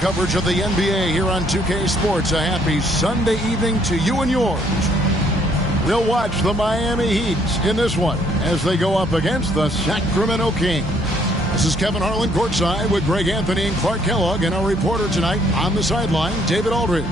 coverage of the NBA here on 2K Sports. A happy Sunday evening to you and yours. We'll watch the Miami Heat in this one as they go up against the Sacramento Kings. This is Kevin Harlan courtside with Greg Anthony and Clark Kellogg, and our reporter tonight on the sideline, David Aldridge.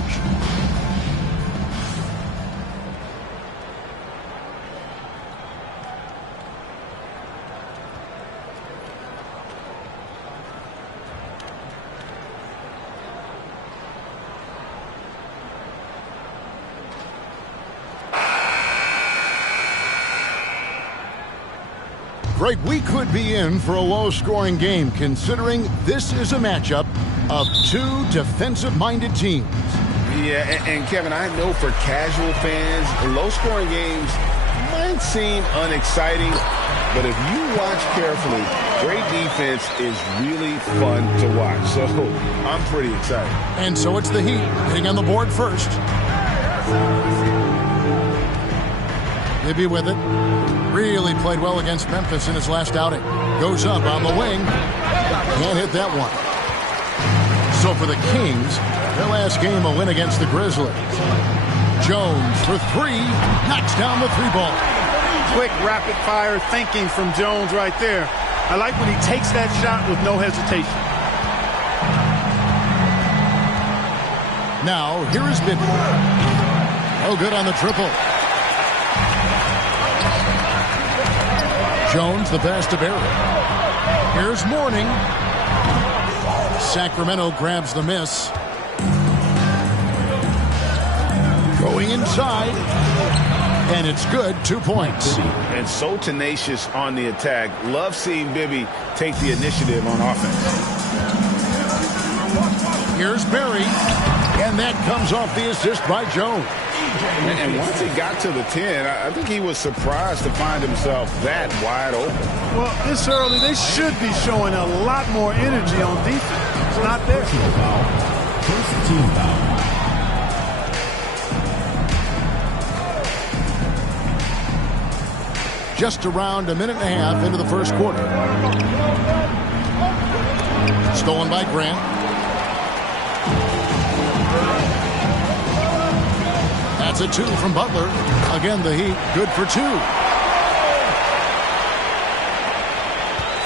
Greg, we could be in for a low-scoring game, considering this is a matchup of two defensive-minded teams. Yeah, and Kevin, I know for casual fans, low-scoring games might seem unexciting, but if you watch carefully, great defense is really fun to watch. So I'm pretty excited. And so it's the Heat hitting on the board first. Maybe with it. Really played well against Memphis in his last outing. Goes up on the wing. Can't hit that one. So for the Kings, their last game a win against the Grizzlies. Jones for three. Knocks down the three ball. Quick, rapid-fire thinking from Jones right there. I like when he takes that shot with no hesitation. Now, here is Bibby. No good on the triple. Jones, the pass to Barry. Here's Mourning. Sacramento grabs the miss. Going inside. And it's good, 2 points. And so tenacious on the attack. Love seeing Bibby take the initiative on offense. Here's Barry. And that comes off the assist by Jones. And once he got to the 10, I think he was surprised to find himself that wide open. Well, this early, they should be showing a lot more energy on defense. It's not there. First team foul. Just around a minute and a half into the first quarter. Stolen by Grant. That's a two from Butler. Again, the Heat good for two.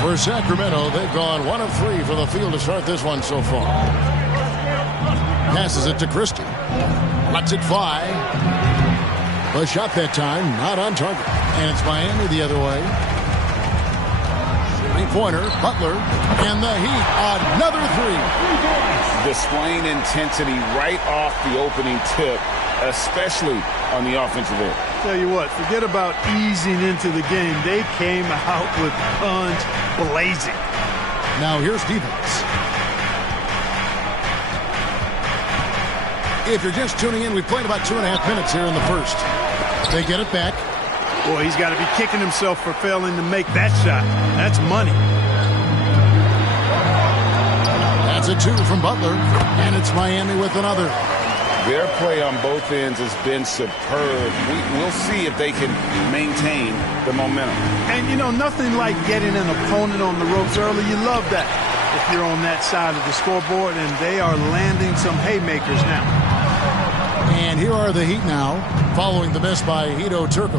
For Sacramento, they've gone 1 of 3 for the field to start this one so far. Passes it to Christie. Lets it fly. The shot that time, not on target. And it's Miami the other way. Three-pointer, Butler, and the Heat, another three. Displaying intensity right off the opening tip, especially on the offensive end. Tell you what, forget about easing into the game. They came out with guns blazing. Now here's defense. If you're just tuning in, we've played about 2.5 minutes here in the first. They get it back. Boy, he's got to be kicking himself for failing to make that shot. That's money. That's a two from Butler, and it's Miami with another. Their play on both ends has been superb. We'll see if they can maintain the momentum. And, you know, nothing like getting an opponent on the ropes early. You love that if you're on that side of the scoreboard, and they are landing some haymakers now. And here are the Heat now, following the miss by Hito Turco.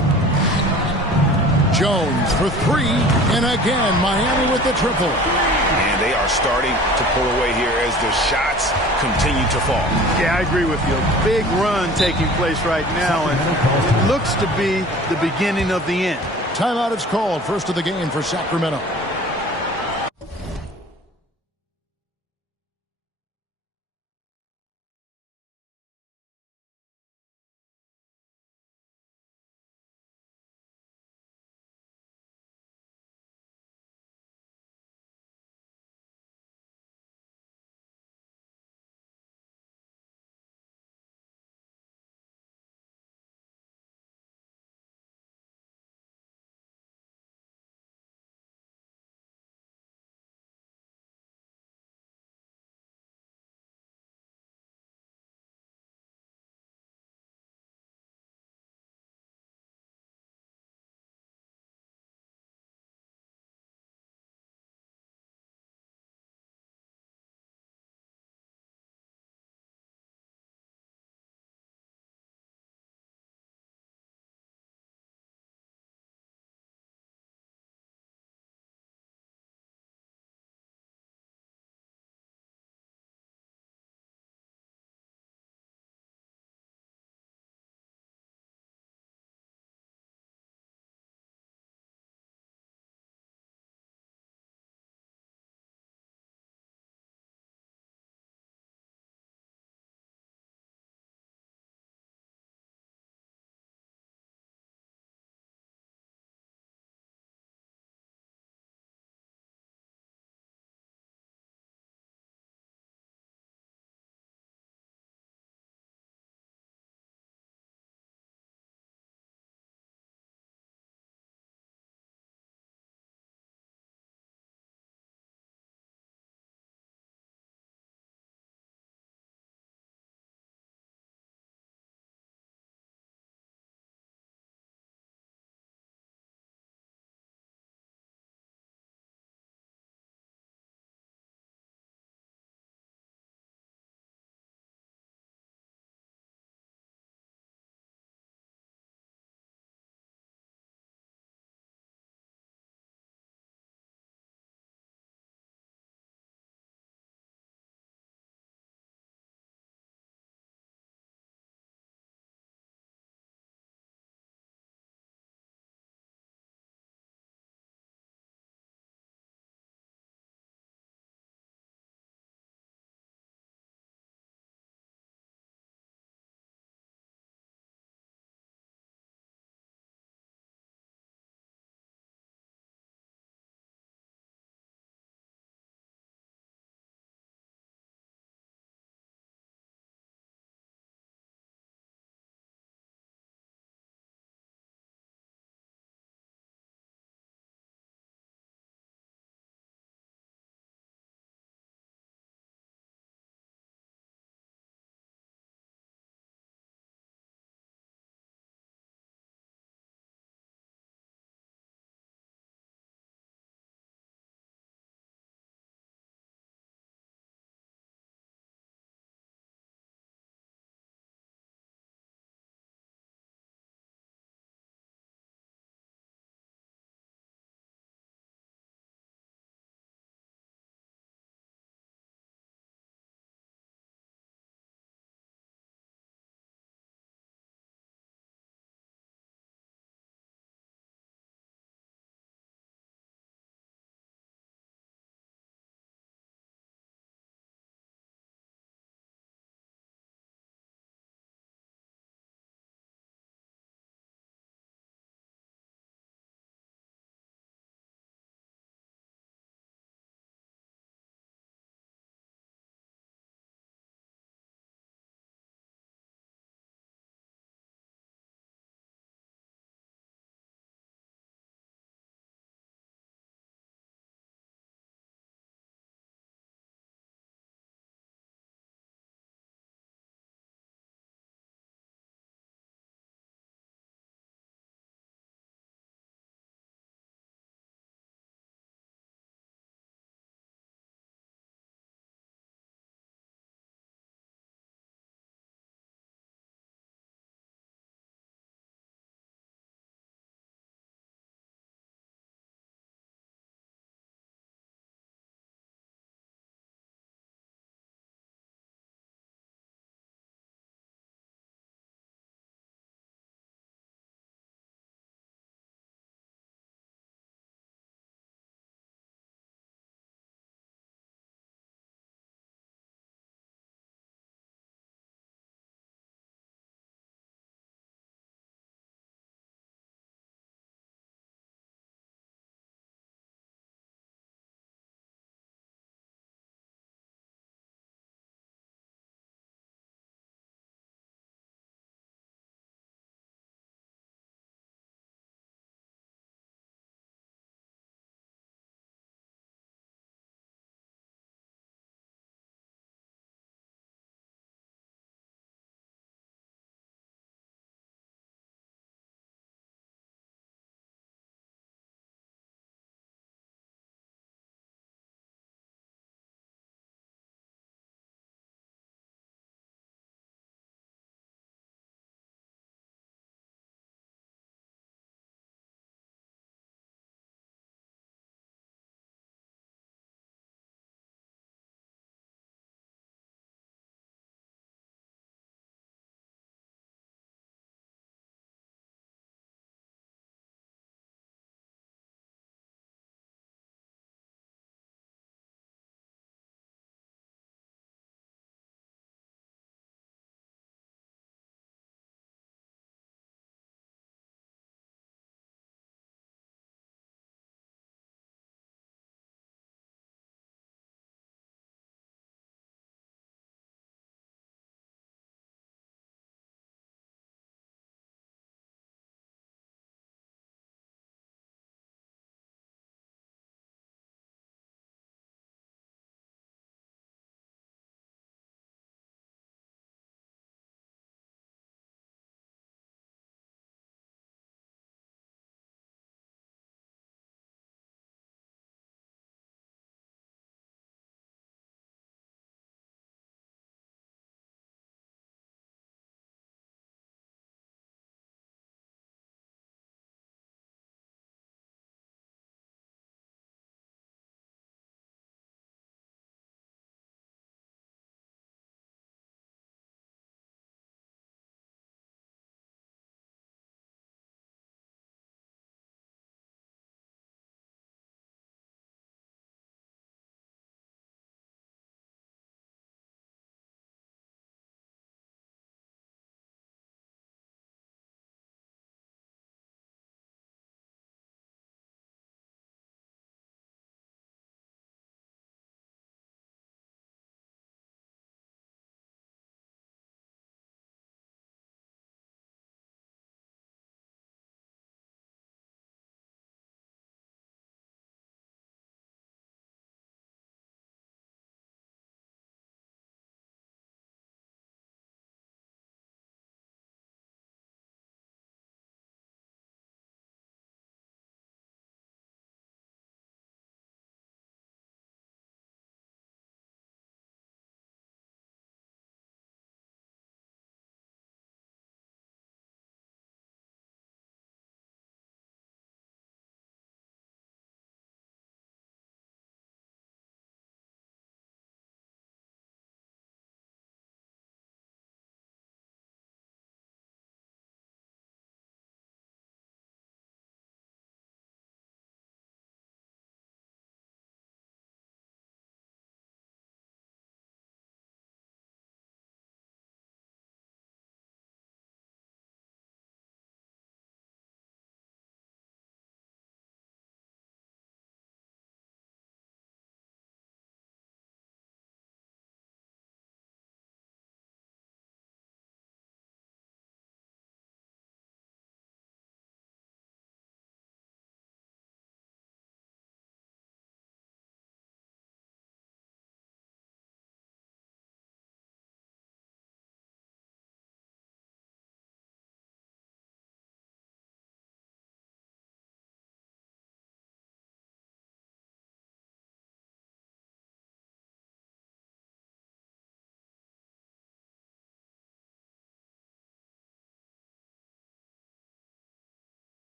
Jones for three, and again, Miami with the triple. And they are starting to pull away here as the shots continue to fall. Yeah, I agree with you. A big run taking place right now, and it looks to be the beginning of the end. Timeout is called, first of the game for Sacramento.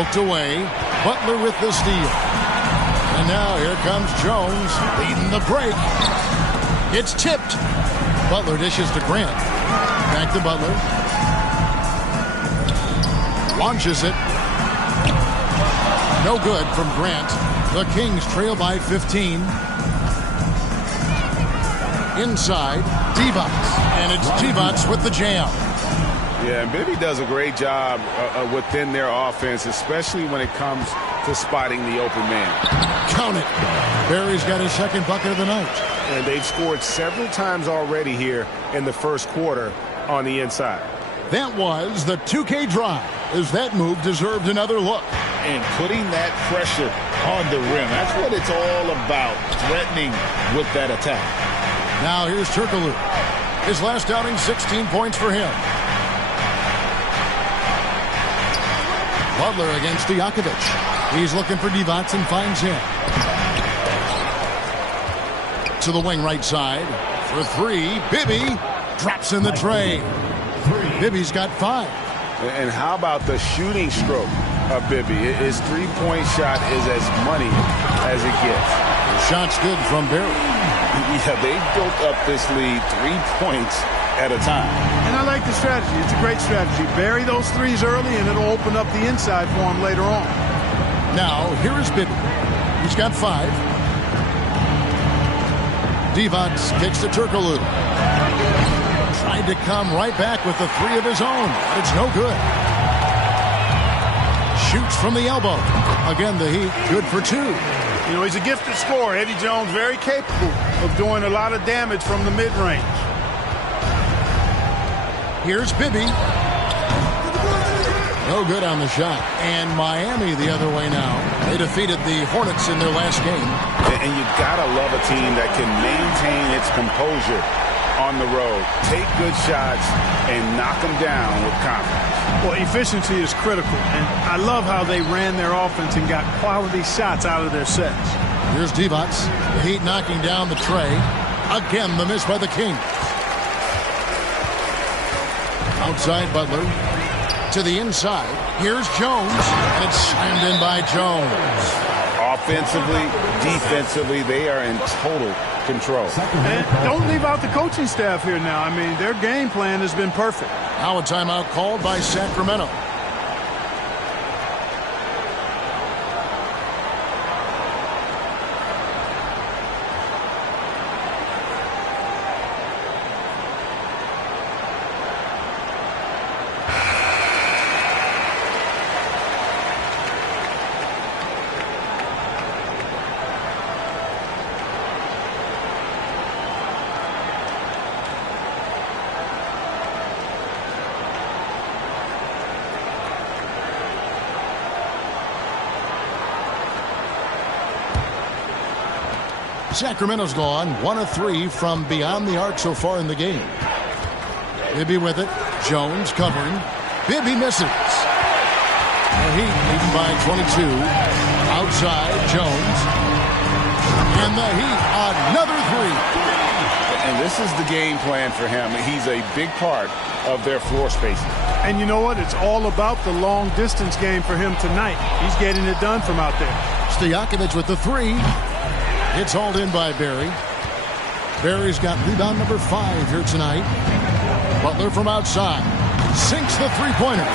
Poked away. Butler with the steal. And now here comes Jones leading the break. It's tipped. Butler dishes to Grant. Back to Butler. Launches it. No good from Grant. The Kings trail by 15. Inside, Divac. And it's Divac with the jam. Yeah, and Bibby does a great job within their offense, especially when it comes to spotting the open man. Count it. Barry's got his second bucket of the night. And they've scored several times already here in the first quarter on the inside. That was the 2K drive, as that move deserved another look. And putting that pressure on the rim. That's what it's all about, threatening with that attack. Now here's Turkoglu. His last outing, 16 points for him. Butler against Stojakovic. He's looking for Divac and finds him. To the wing right side. For three, Bibby drops in the tray. Bibby's got 5. And how about the shooting stroke of Bibby? His three-point shot is as money as it gets. The shot's good from Barry. Yeah, they built up this lead 3 points at a time. And I like the strategy. It's a great strategy. Bury those threes early, and it'll open up the inside for him later on. Now, here is Bibby. He's got 5. Divac kicks to Turkoglu. Tried to come right back with the 3 of his own, but it's no good. Shoots from the elbow. Again, the Heat good for 2. You know, he's a gifted scorer. Eddie Jones, very capable of doing a lot of damage from the mid-range. Here's Bibby. No good on the shot. And Miami the other way now. They defeated the Hornets in their last game. And you gotta love a team that can maintain its composure on the road. Take good shots and knock them down with confidence. Well, efficiency is critical. And I love how they ran their offense and got quality shots out of their sets. Here's Divac. The Heat knocking down the tray. Again, the miss by the Kings. Outside Butler. To the inside. Here's Jones. And it's slammed in by Jones. Offensively, defensively, they are in total control. And don't leave out the coaching staff here now. I mean, their game plan has been perfect. Now a timeout called by Sacramento. Sacramento's gone 1 of 3 from beyond the arc so far in the game. Bibby with it. Jones covering. Bibby misses. The Heat leading by 22. Outside Jones. And the Heat another 3. And this is the game plan for him. He's a big part of their floor spacing. And you know what? It's all about the long distance game for him tonight. He's getting it done from out there. Stojakovic with the 3. It's hauled in by Barry. Barry's got rebound number 5 here tonight. Butler from outside. Sinks the three-pointer.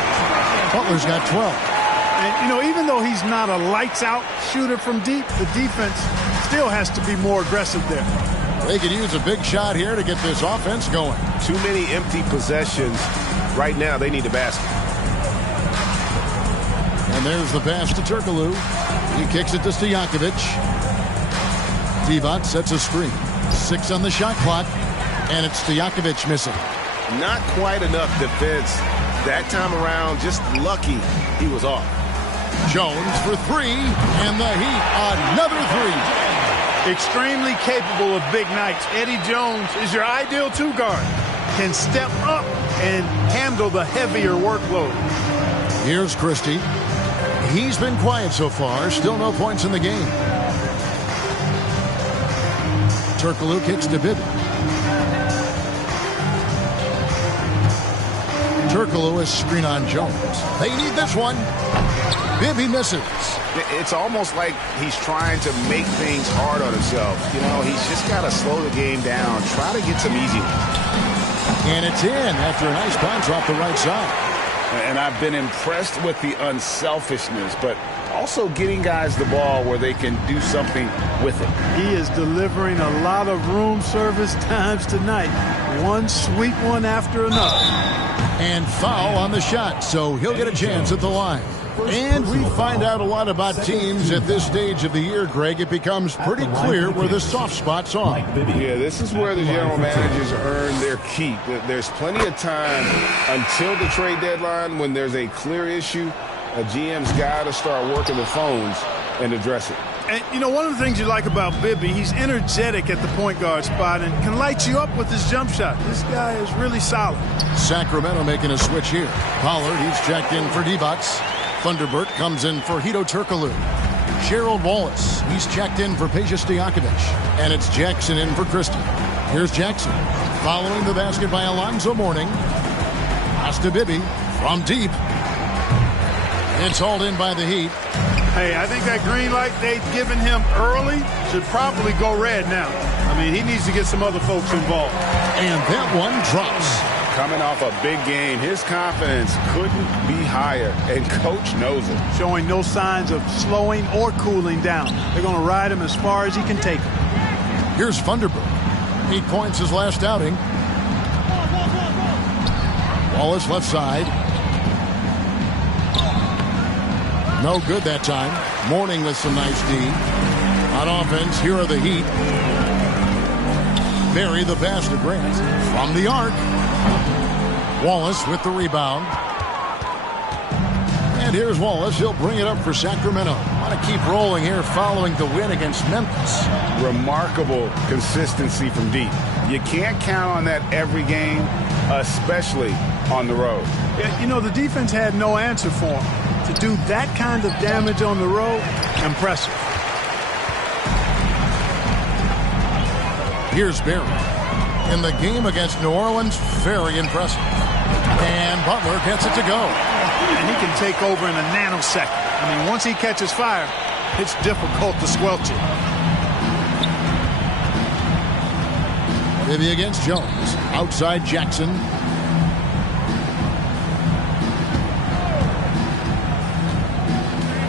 Butler's got 12. And, you know, even though he's not a lights-out shooter from deep, the defense still has to be more aggressive there. They could use a big shot here to get this offense going. Too many empty possessions. Right now, they need a basket. And there's the pass to Turkoglu. He kicks it to Stojakovic. Divac sets a screen. 6 on the shot clock. And it's Stojakovic missing. Not quite enough defense that time around. Just lucky he was off. Jones for 3. And the Heat another 3. Extremely capable of big nights. Eddie Jones is your ideal 2 guard. Can step up and handle the heavier workload. Here's Christie. He's been quiet so far. Still no points in the game. Turkoglu kicks to Bibby. Turkoglu is screen on Jones. They need this one. Bibby misses. It's almost like he's trying to make things hard on himself. You know, he's just got to slow the game down, try to get some easy ones. And it's in after a nice bounce off the right side. And I've been impressed with the unselfishness, but also getting guys the ball where they can do something with it. He is delivering a lot of room service times tonight. One sweet one after another. And foul on the shot, so he'll get a chance at the line. And we find out a lot about teams at this stage of the year, Greg. It becomes pretty clear where the soft spots are. Yeah, this is where the general managers earn their keep. There's plenty of time until the trade deadline when there's a clear issue. A GM's got to start working the phones and address it. And, you know, one of the things you like about Bibby, he's energetic at the point guard spot and can light you up with his jump shot. This guy is really solid. Sacramento making a switch here. Pollard, he's checked in for D-Bucks. Thunderbird comes in for Hedo Turkoglu. Gerald Wallace, he's checked in for Peja Stojakovic. And it's Jackson in for Christie. Here's Jackson. Following the basket by Alonzo Mourning. Pass to Bibby from deep. It's hauled in by the Heat. Hey, I think that green light they've given him early should probably go red now. I mean, he needs to get some other folks involved. And that one drops. Coming off a big game, his confidence couldn't be higher, and Coach knows it. Showing no signs of slowing or cooling down. They're going to ride him as far as he can take him. Here's Thunderbird. 8 points his last outing. Wallace left side. No good that time. Mourning with some nice D. On offense, here are the Heat. Barry the pass to Grant. From the arc. Wallace with the rebound. And here's Wallace. He'll bring it up for Sacramento. Want to keep rolling here following the win against Memphis. Remarkable consistency from deep. You can't count on that every game, especially on the road. Yeah, you know, the defense had no answer for him. To do that kind of damage on the road, impressive. Here's Barry. In the game against New Orleans, very impressive. And Butler gets it to go. And he can take over in a nanosecond. I mean, once he catches fire, it's difficult to squelch it. Bibby against Jones. Outside Jackson.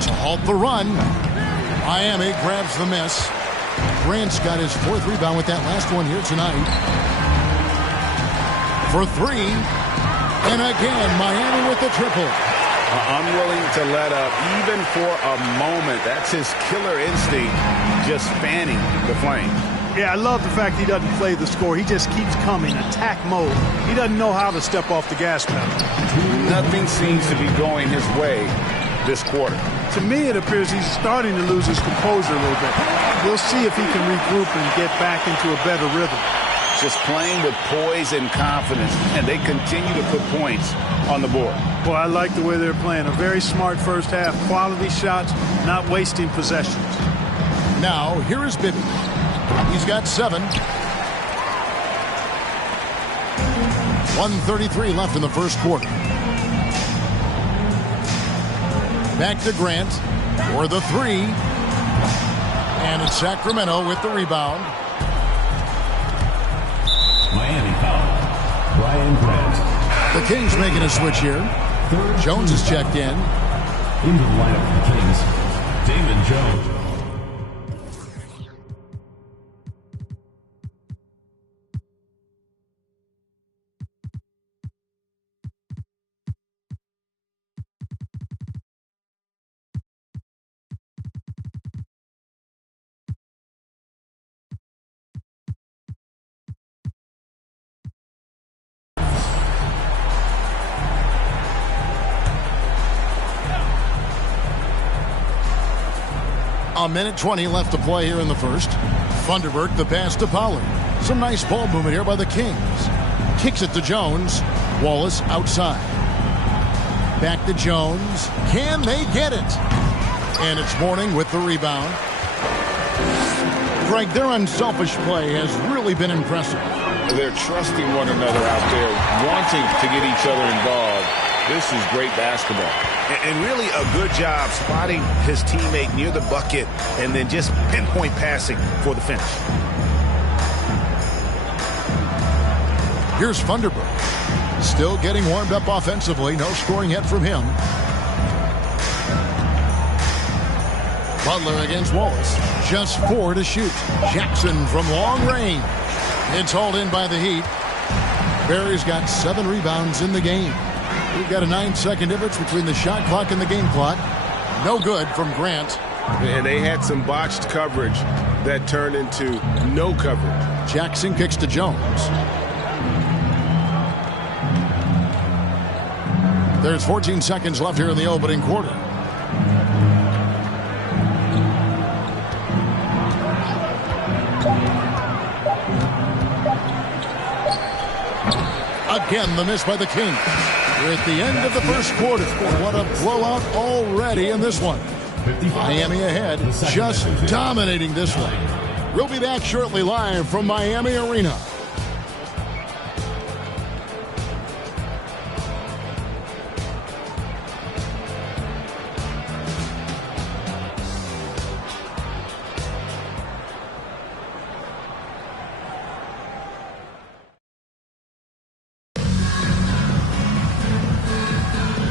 To halt the run. Miami grabs the miss. Grant's got his 4th rebound with that last one here tonight. For 3. And again, Miami with the triple. Unwilling to let up even for a moment. That's his killer instinct, just fanning the flame. Yeah, I love the fact he doesn't play the score. He just keeps coming, attack mode. He doesn't know how to step off the gas pedal. Nothing seems to be going his way this quarter. To me, it appears he's starting to lose his composure a little bit. We'll see if he can regroup and get back into a better rhythm. Just playing with poise and confidence, and they continue to put points on the board. Well, I like the way they're playing. A very smart first half. Quality shots, not wasting possessions. Now, here is Bibby. He's got 7. 1:33 left in the first quarter. Back to Grant for the 3. And it's Sacramento with the rebound. Miami foul. Brian Grant. The Kings making a switch here. Jones is checked in. Into the lineup for the Kings, Damon Jones. A minute 20 left to play here in the first. Thunderbird, the pass to Pollard. Some nice ball movement here by the Kings. Kicks it to Jones. Wallace outside. Back to Jones. Can they get it? And it's Mourning with the rebound. Greg, their unselfish play has really been impressive. They're trusting one another out there, wanting to get each other involved. This is great basketball. And really a good job spotting his teammate near the bucket and then just pinpoint passing for the finish. Here's Funderburk. Still getting warmed up offensively. No scoring yet from him. Butler against Wallace. Just 4 to shoot. Jackson from long range. It's hauled in by the Heat. Barry's got 7 rebounds in the game. We've got a 9-second difference between the shot clock and the game clock. No good from Grant. And they had some botched coverage that turned into no coverage. Jackson kicks to Jones. There's 14 seconds left here in the opening quarter. Again, the miss by the Kings. We're at the end of the first quarter. What a blowout already in this one. Miami ahead, just dominating this one. We'll be back shortly live from Miami Arena.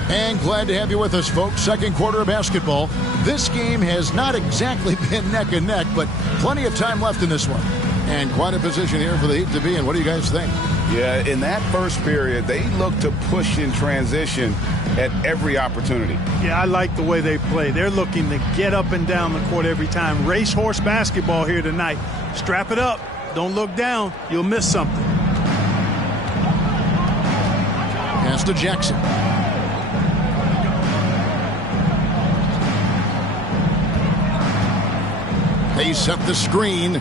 And glad to have you with us, folks. Second quarter of basketball. This game has not exactly been neck and neck, but plenty of time left in this one. And quite a position here for the Heat to be in. What do you guys think? Yeah, in that first period, they looked to push in transition at every opportunity. Yeah, I like the way they play. They're looking to get up and down the court every time. Racehorse basketball here tonight. Strap it up. Don't look down. You'll miss something. Pass to Jackson. They set the screen.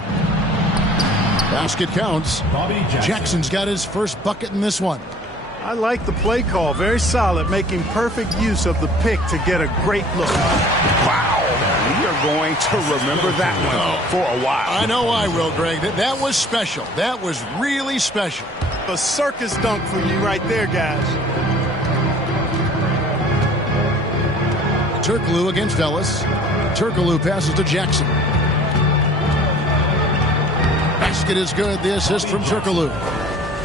Basket counts. Jackson's got his first bucket in this one. I like the play call. Very solid, making perfect use of the pick to get a great look. Wow. We are going to remember that one for a while. I know I will, Greg. That was special. That was really special. A circus dunk for you right there, guys. Turkoglu against Ellis. Turkoglu passes to Jackson. Basket is good. The assist from Turkoglu.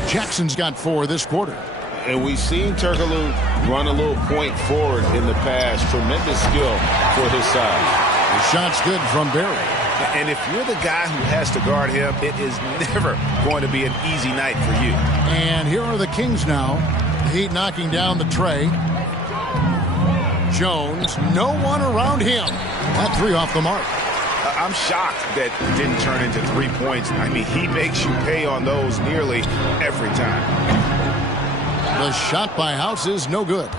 Jackson's got 4 this quarter. And we've seen Turkoglu run a little point forward in the past. Tremendous skill for his size. The shot's good from Barry. And if you're the guy who has to guard him, it is never going to be an easy night for you. And here are the Kings now. The Heat knocking down the tray. Jones, no one around him. That 3 off the mark. I'm shocked that it didn't turn into 3 points. I mean, he makes you pay on those nearly every time. The shot by House is no good.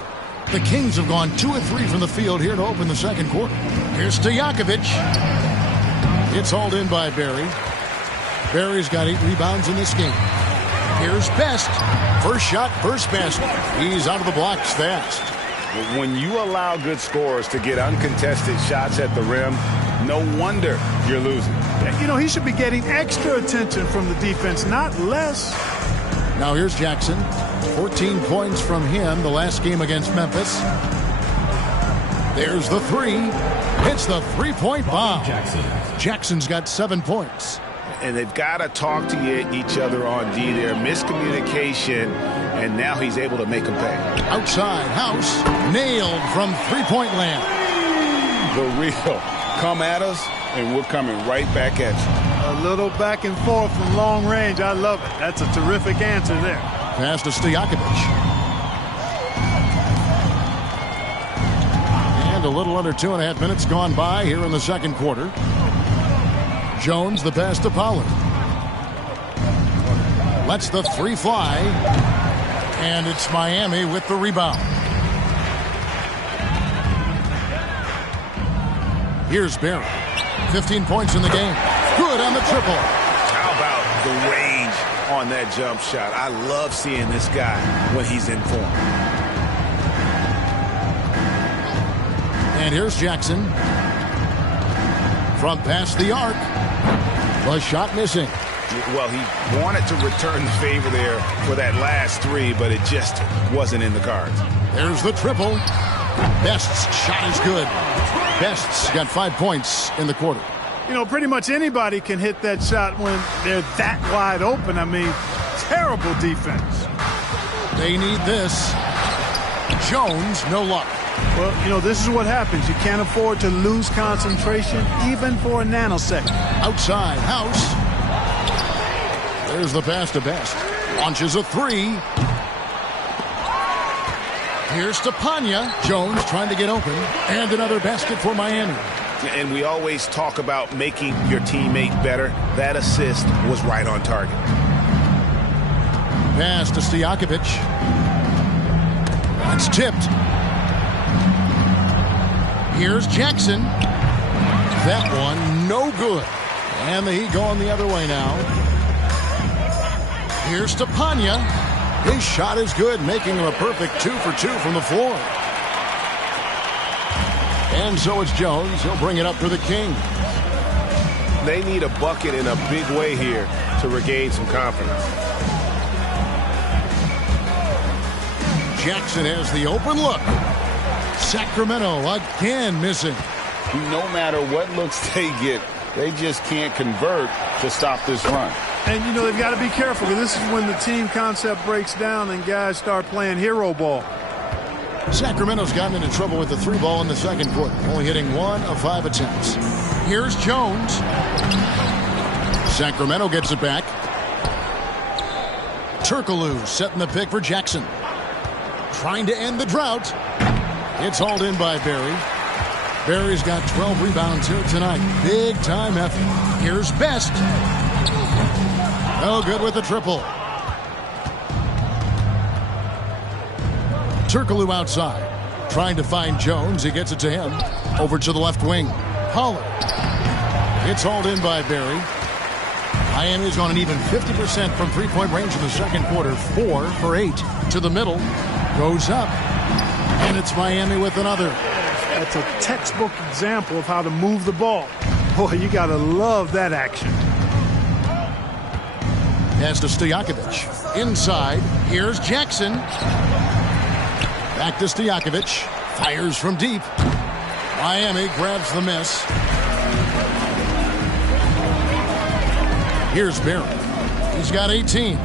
The Kings have gone 2 of 3 from the field here to open the second quarter. Here's Stojakovic. It's hauled in by Barry. Barry's got 8 rebounds in this game. Here's Best. First shot, first basket. He's out of the blocks fast. When you allow good scorers to get uncontested shots at the rim, no wonder you're losing. You know, he should be getting extra attention from the defense, not less. Now here's Jackson. 14 points from him the last game against Memphis. There's the 3. Hits the 3-point bomb. Jackson's got 7 points. And they've got to talk to each other on D there. Miscommunication, and now he's able to make them pay. Outside, House nailed from 3-point land. The real come at us, and we're coming right back at you. A little back and forth from long range. I love it. That's a terrific answer there. Pass to Stojakovic. And a little under 2.5 minutes gone by here in the second quarter. Jones, the pass to Pollard. Lets the 3 fly. And it's Miami with the rebound. Here's Barry. 15 points in the game. Good on the triple. How about the range on that jump shot? I love seeing this guy when he's in form. And here's Jackson. From past the arc. The shot missing. Well, he wanted to return the favor there for that last 3, but it just wasn't in the cards. There's the triple. Best's shot is good. Best's got 5 points in the quarter. You know, pretty much anybody can hit that shot when they're that wide open. I mean, terrible defense. They need this. Jones, no luck. Well, you know, this is what happens. You can't afford to lose concentration even for a nanosecond. Outside, House. There's the pass to Best. Launches a three. Here's to Panya. Jones trying to get open. And another basket for Miami. And we always talk about making your teammate better. That assist was right on target. Pass to Stojakovic. That's tipped. Here's Jackson. That one, no good. And the Heat going the other way now. Here's to Panya. His shot is good, making him a perfect 2 for 2 from the floor. And so it's Jones. He'll bring it up for the King. They need a bucket in a big way here to regain some confidence. Jackson has the open look. Sacramento again missing. No matter what looks they get, they just can't convert to stop this run. And, you know, they've got to be careful, because this is when the team concept breaks down and guys start playing hero ball. Sacramento's gotten into trouble with the 3 ball in the second quarter, only hitting 1 of 5 attempts. Here's Jones. Sacramento gets it back. Turkoglu setting the pick for Jackson. Trying to end the drought. It's hauled in by Berry. Berry's got 12 rebounds here tonight. Big time effort. Here's Best. No good with the triple. Turkoglu outside. Trying to find Jones. He gets it to him. Over to the left wing. Pollard. It's hauled in by Berry. Miami's on an even 50% from three-point range in the second quarter. 4 for 8. To the middle. Goes up. And it's Miami with another. That's a textbook example of how to move the ball. Boy, you got to love that action. Pass to Stojakovic. Inside. Here's Jackson. Back to Stojakovic. Fires from deep. Miami grabs the miss. Here's Berry. He's got 18.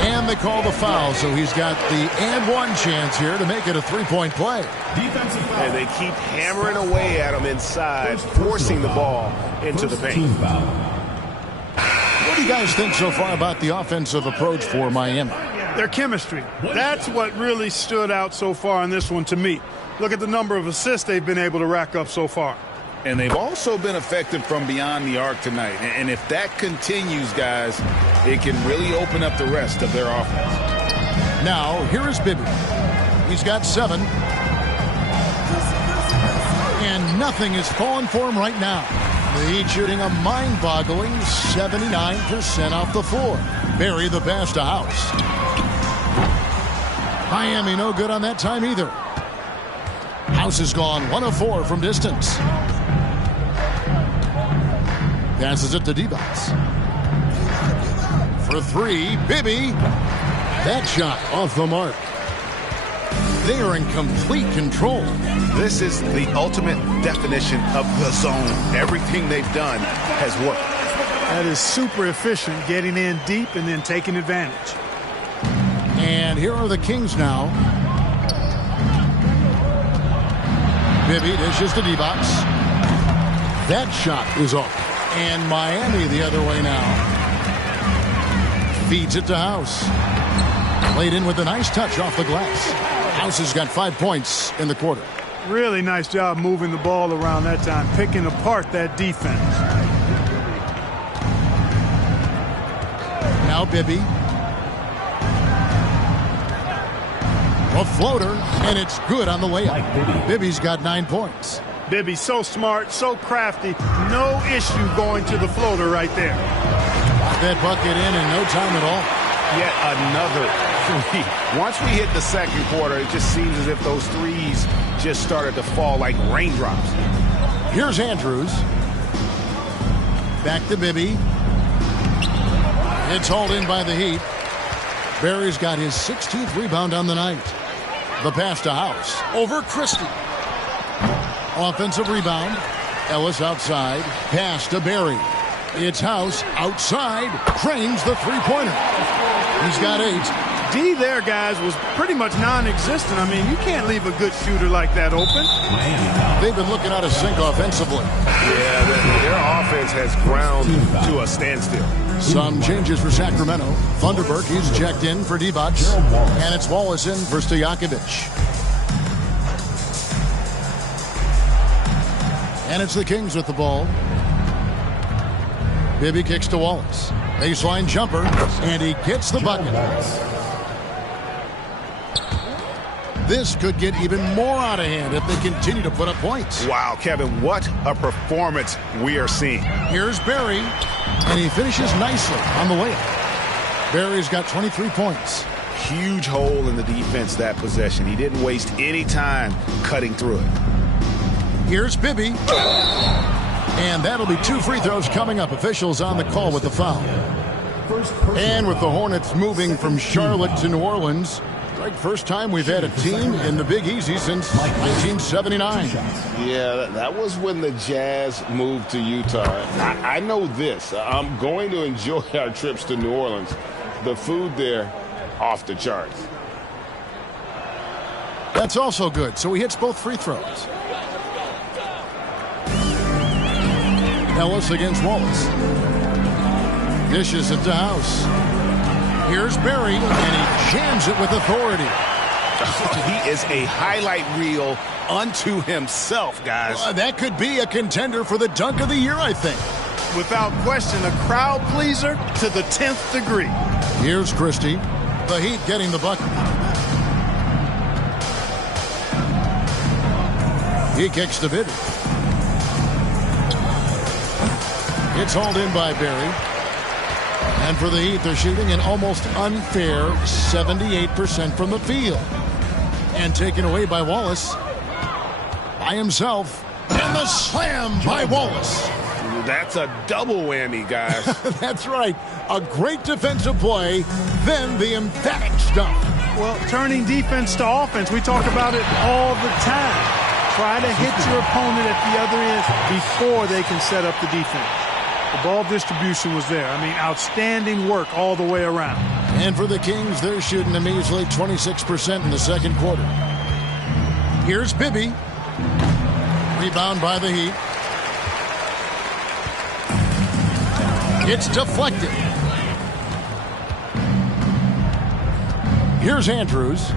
And they call the foul, so he's got the and one chance here to make it a three-point play. Defensive foul. And they keep hammering away at him inside, forcing the ball into the paint. What do you guys think so far about the offensive approach for Miami? Their chemistry. That's what really stood out so far in this one to me. Look at the number of assists they've been able to rack up so far. And they've also been effective from beyond the arc tonight. And if that continues, guys, it can really open up the rest of their offense. Now, here is Bibby. He's got 7. And nothing is falling for him right now. The Heat shooting a mind-boggling 79% off the floor. Berry the pass to House. Miami no good on that time either. House has gone 1 of 4 from distance. Passes it to Divac. For 3, Bibby. That shot off the mark. They are in complete control. This is the ultimate definition of the zone. Everything they've done has worked. That is super efficient, getting in deep and then taking advantage. And here are the Kings now. Bibby dishes to Divac. That shot is off. And Miami the other way now. Feeds it to House. Played in with a nice touch off the glass. House has got 5 points in the quarter. Really nice job moving the ball around that time, picking apart that defense. Now Bibby. A floater, and it's good on the layup. Bibby's got 9 points. Bibby so smart, so crafty. No issue going to the floater right there. Got that bucket in no time at all. Yet another three. Once we hit the second quarter, it just seems as if those threes just started to fall like raindrops. Here's Andrews. Back to Bibby. It's hauled in by the Heat. Berry's got his 16th rebound on the night. The pass to House. Over Christie. Offensive rebound. Ellis outside. Pass to Barry. It's House outside. Drains the three-pointer. He's got 8. D there, guys, was pretty much non-existent. I mean, you can't leave a good shooter like that open. They've been looking out of sync offensively. Yeah, their offense has ground to a standstill. Some changes for Sacramento. Thunderberg, he's checked in for Divac. And it's Wallace in for Stojakovic. And it's the Kings with the ball. Bibby kicks to Wallace. Baseline jumper, and he gets the bucket. This could get even more out of hand if they continue to put up points. Wow, Kevin, what a performance we are seeing. Here's Barry, and he finishes nicely on the layup. Barry's got 23 points. Huge hole in the defense that possession. He didn't waste any time cutting through it. Here's Bibby. And that'll be 2 free throws coming up. Officials on the call with the foul. And with the Hornets moving from Charlotte to New Orleans, like first time we've had a team in the Big Easy since 1979. Yeah, that was when the Jazz moved to Utah. I know this. I'm going to enjoy our trips to New Orleans. The food there, off the charts. That's also good. So he hits both free throws. Ellis against Wallace. Dishes it to House. Here's Barry, and he jams it with authority. He is a highlight reel unto himself, guys. That could be a contender for the dunk of the year, I think. Without question, a crowd pleaser to the 10th degree. Here's Christie. The Heat getting the bucket. He kicks to Bibby. It's hauled in by Barry. And for the Heat, they're shooting an almost unfair 78% from the field. And taken away by Wallace. By himself. And the slam by Wallace. That's a double whammy, guys. That's right. A great defensive play, then the emphatic stuff. Well, turning defense to offense, we talk about it all the time. Try to hit your opponent at the other end before they can set up the defense. The ball distribution was there. I mean, outstanding work all the way around. And for the Kings, they're shooting a measly 26% in the second quarter. Here's Bibby. Rebound by the Heat. It's deflected. Here's Andrews.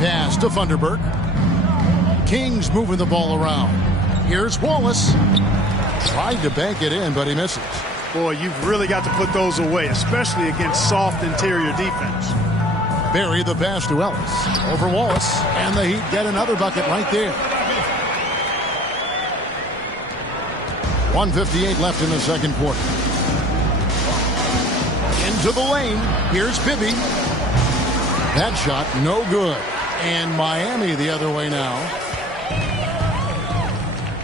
Pass to Thunderberg. Kings moving the ball around. Here's Wallace. Tried to bank it in, but he misses. Boy, you've really got to put those away, especially against soft interior defense. Barry the pass to Ellis. Over Wallace. And the Heat get another bucket right there. 1:58 left in the second quarter. Into the lane. Here's Bibby. That shot no good. And Miami the other way now.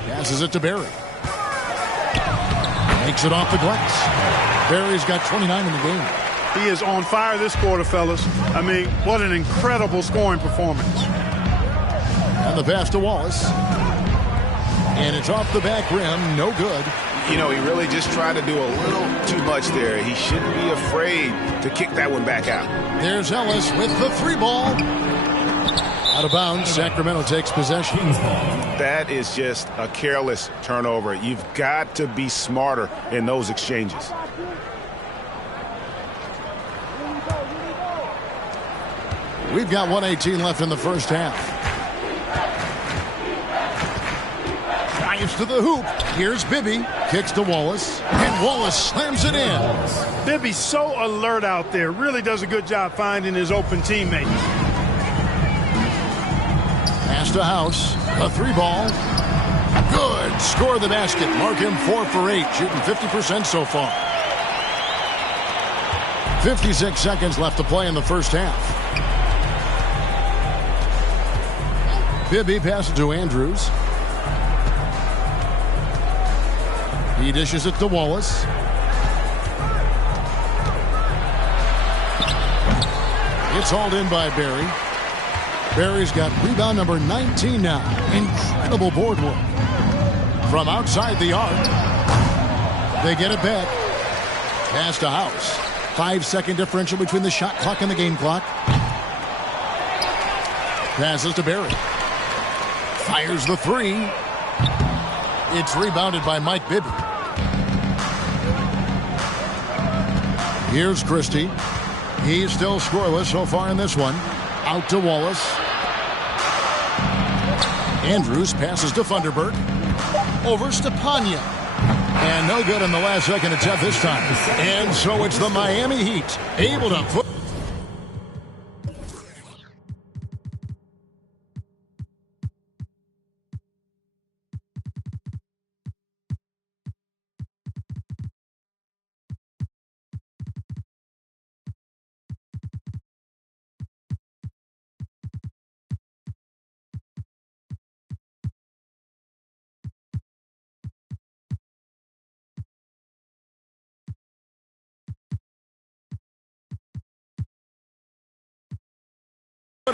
Passes it to Barry. Makes it off the glass. Barry's got 29 in the game. He is on fire this quarter, fellas. I mean, what an incredible scoring performance. And the pass to Wallace. And it's off the back rim. No good. You know, he really just tried to do a little too much there. He shouldn't be afraid to kick that one back out. There's Ellis with the three ball. Out of bounds. Sacramento takes possession. That is just a careless turnover. You've got to be smarter in those exchanges. We've got 1:18 left in the first half. Drives to the hoop. Here's Bibby. Kicks to Wallace. And Wallace slams it in. Bibby's so alert out there. Really does a good job finding his open teammates. Pass to House. A three ball. Good. Score the basket. Mark him 4 for 8. Shooting 50% so far. 56 seconds left to play in the first half. Bibby passes to Andrews. He dishes it to Wallace. It's hauled in by Barry. Barry's got rebound number 19 now. Incredible board work. From outside the arc. They get it back. Pass to House. 5-second differential between the shot clock and the game clock. Passes to Barry. Fires the three. It's rebounded by Mike Bibby. Here's Christie. He's still scoreless so far in this one. Out to Wallace. Andrews passes to Funderburk. Over Stepanya. And no good in the last second attempt this time. And so it's the Miami Heat able to put...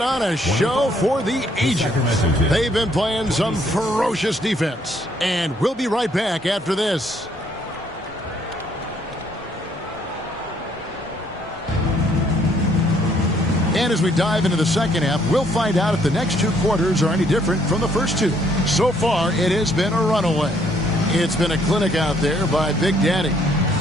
on a show for the ages. They've been playing some ferocious defense. And we'll be right back after this. And as we dive into the second half, we'll find out if the next two quarters are any different from the first two. So far, it has been a runaway. It's been a clinic out there by Big Daddy.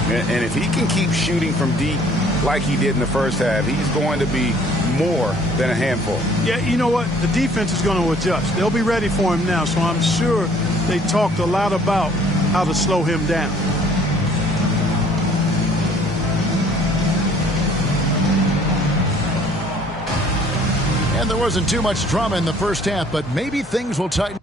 And if he can keep shooting from deep like he did in the first half, he's going to be more than a handful. Yeah, you know what? The defense is going to adjust. They'll be ready for him now, so I'm sure they talked a lot about how to slow him down. And there wasn't too much drama in the first half, but maybe things will tighten.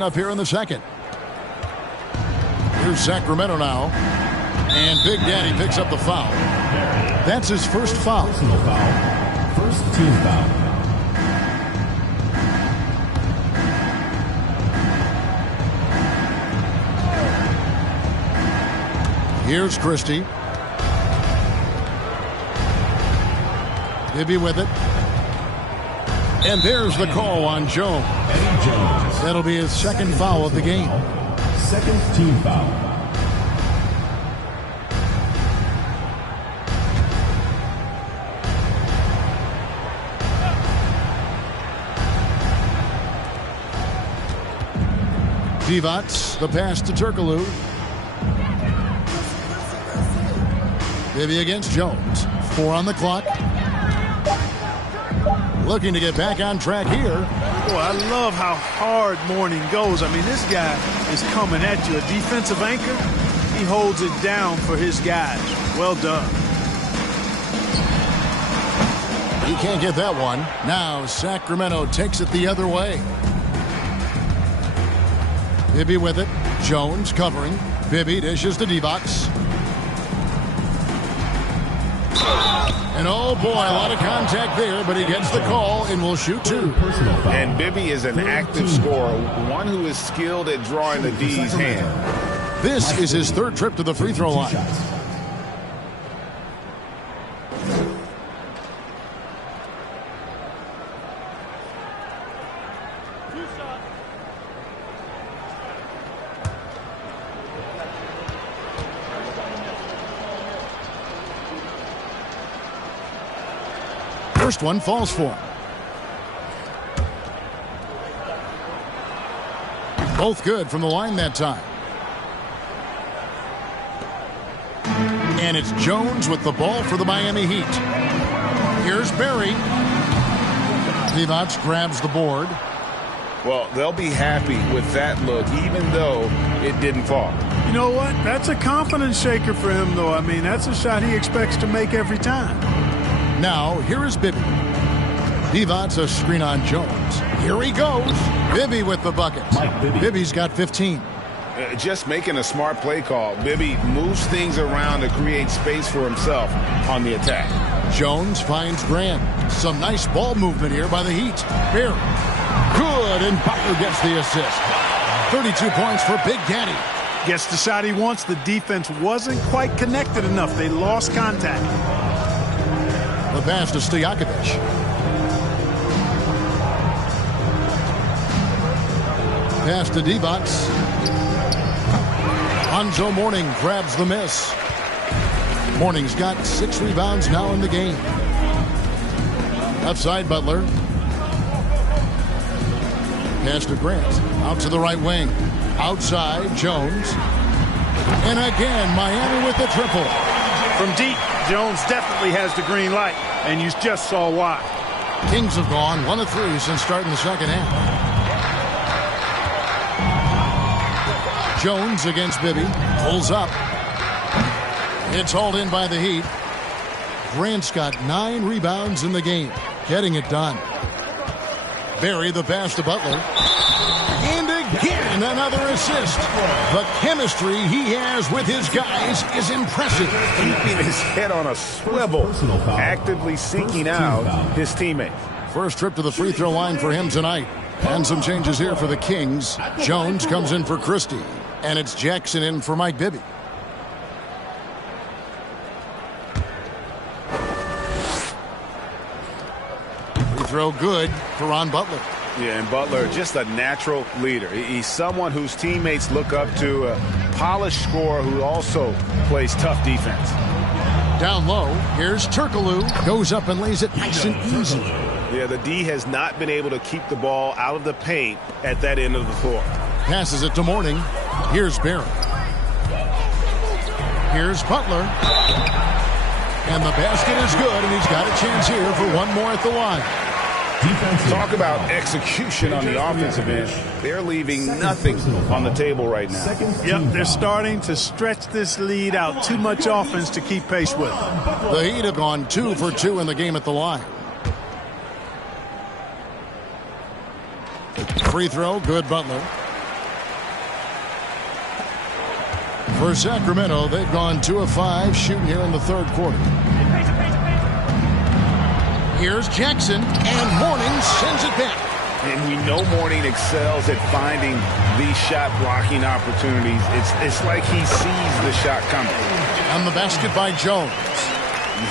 Up here in the second. Here's Sacramento now. And Big Daddy picks up the foul. That's his first foul. Personal foul. First team foul. Here's Christie. Bibby with it. And there's the call on Jones. Eddie Jones. That'll be his second foul of the game. Second team foul. Divac, the pass to Turkoglu. Bibby against Jones. 4 on the clock. Looking to get back on track here. Boy, I love how hard Mourning goes. I mean, this guy is coming at you. A defensive anchor, he holds it down for his guys. Well done. He can't get that one. Now Sacramento takes it the other way. Bibby with it. Jones covering. Bibby dishes to Divac. And oh boy, a lot of contact there, but he gets the call and will shoot 2. And Bibby is an active scorer, one who is skilled at drawing the D's hand. This is his 3rd trip to the free throw line. First one falls for him. Both good from the line that time. And it's Jones with the ball for the Miami Heat. Here's Barry. Divac grabs the board. Well, they'll be happy with that look, even though it didn't fall. You know what? That's a confidence shaker for him, though. I mean, that's a shot he expects to make every time. Now, here is Bibby. Divac a screen on Jones. Here he goes. Bibby with the bucket. Bibby's got 15. Just making a smart play call. Bibby moves things around to create space for himself on the attack. Jones finds Grant. Some nice ball movement here by the Heat. Barry. Good, and Butler gets the assist. 32 points for Big Daddy. Gets the shot he wants. The defense wasn't quite connected enough. They lost contact. The pass to Stojakovic. Pass to Divac. Hanzo Mourning grabs the miss. Mourning's got 6 rebounds now in the game. Outside Butler. Pass to Grant. Out to the right wing. Outside Jones. And again, Miami with the triple. From deep, Jones definitely has the green light, and you just saw why. Kings have gone 1 of 3 since starting the second half. Jones against Bibby. Pulls up. It's hauled in by the Heat. Grant's got 9 rebounds in the game. Getting it done. Barry the pass to Butler. And again, another assist. The chemistry he has with his guys is impressive. Keeping his head on a swivel, actively seeking out his teammates. First trip to the free throw line for him tonight. And some changes here for the Kings. Jones comes in for Christie. And it's Jackson in for Mike Bibby. Free throw good for Ron Butler. Yeah, and Butler, just a natural leader. He's someone whose teammates look up to, a polished scorer who also plays tough defense. Down low, here's Turkoglu. Goes up and lays it nice and easy. Yeah, the D has not been able to keep the ball out of the paint at that end of the floor. Passes it to Mourning. Here's Barry. Here's Butler. And the basket is good, and he's got a chance here for one more at the line. Talk about execution on the offensive end. They're leaving nothing on the table right now. Yep, they're starting to stretch this lead out. Too much offense to keep pace with. The Heat have gone 2 for 2 in the game at the line. Free throw, good Butler. For Sacramento, they've gone 2 of 5 shooting here in the third quarter. Here's Jackson, and Mourning sends it back. And we know Mourning excels at finding these shot blocking opportunities. It's like he sees the shot coming. On the basket by Jones.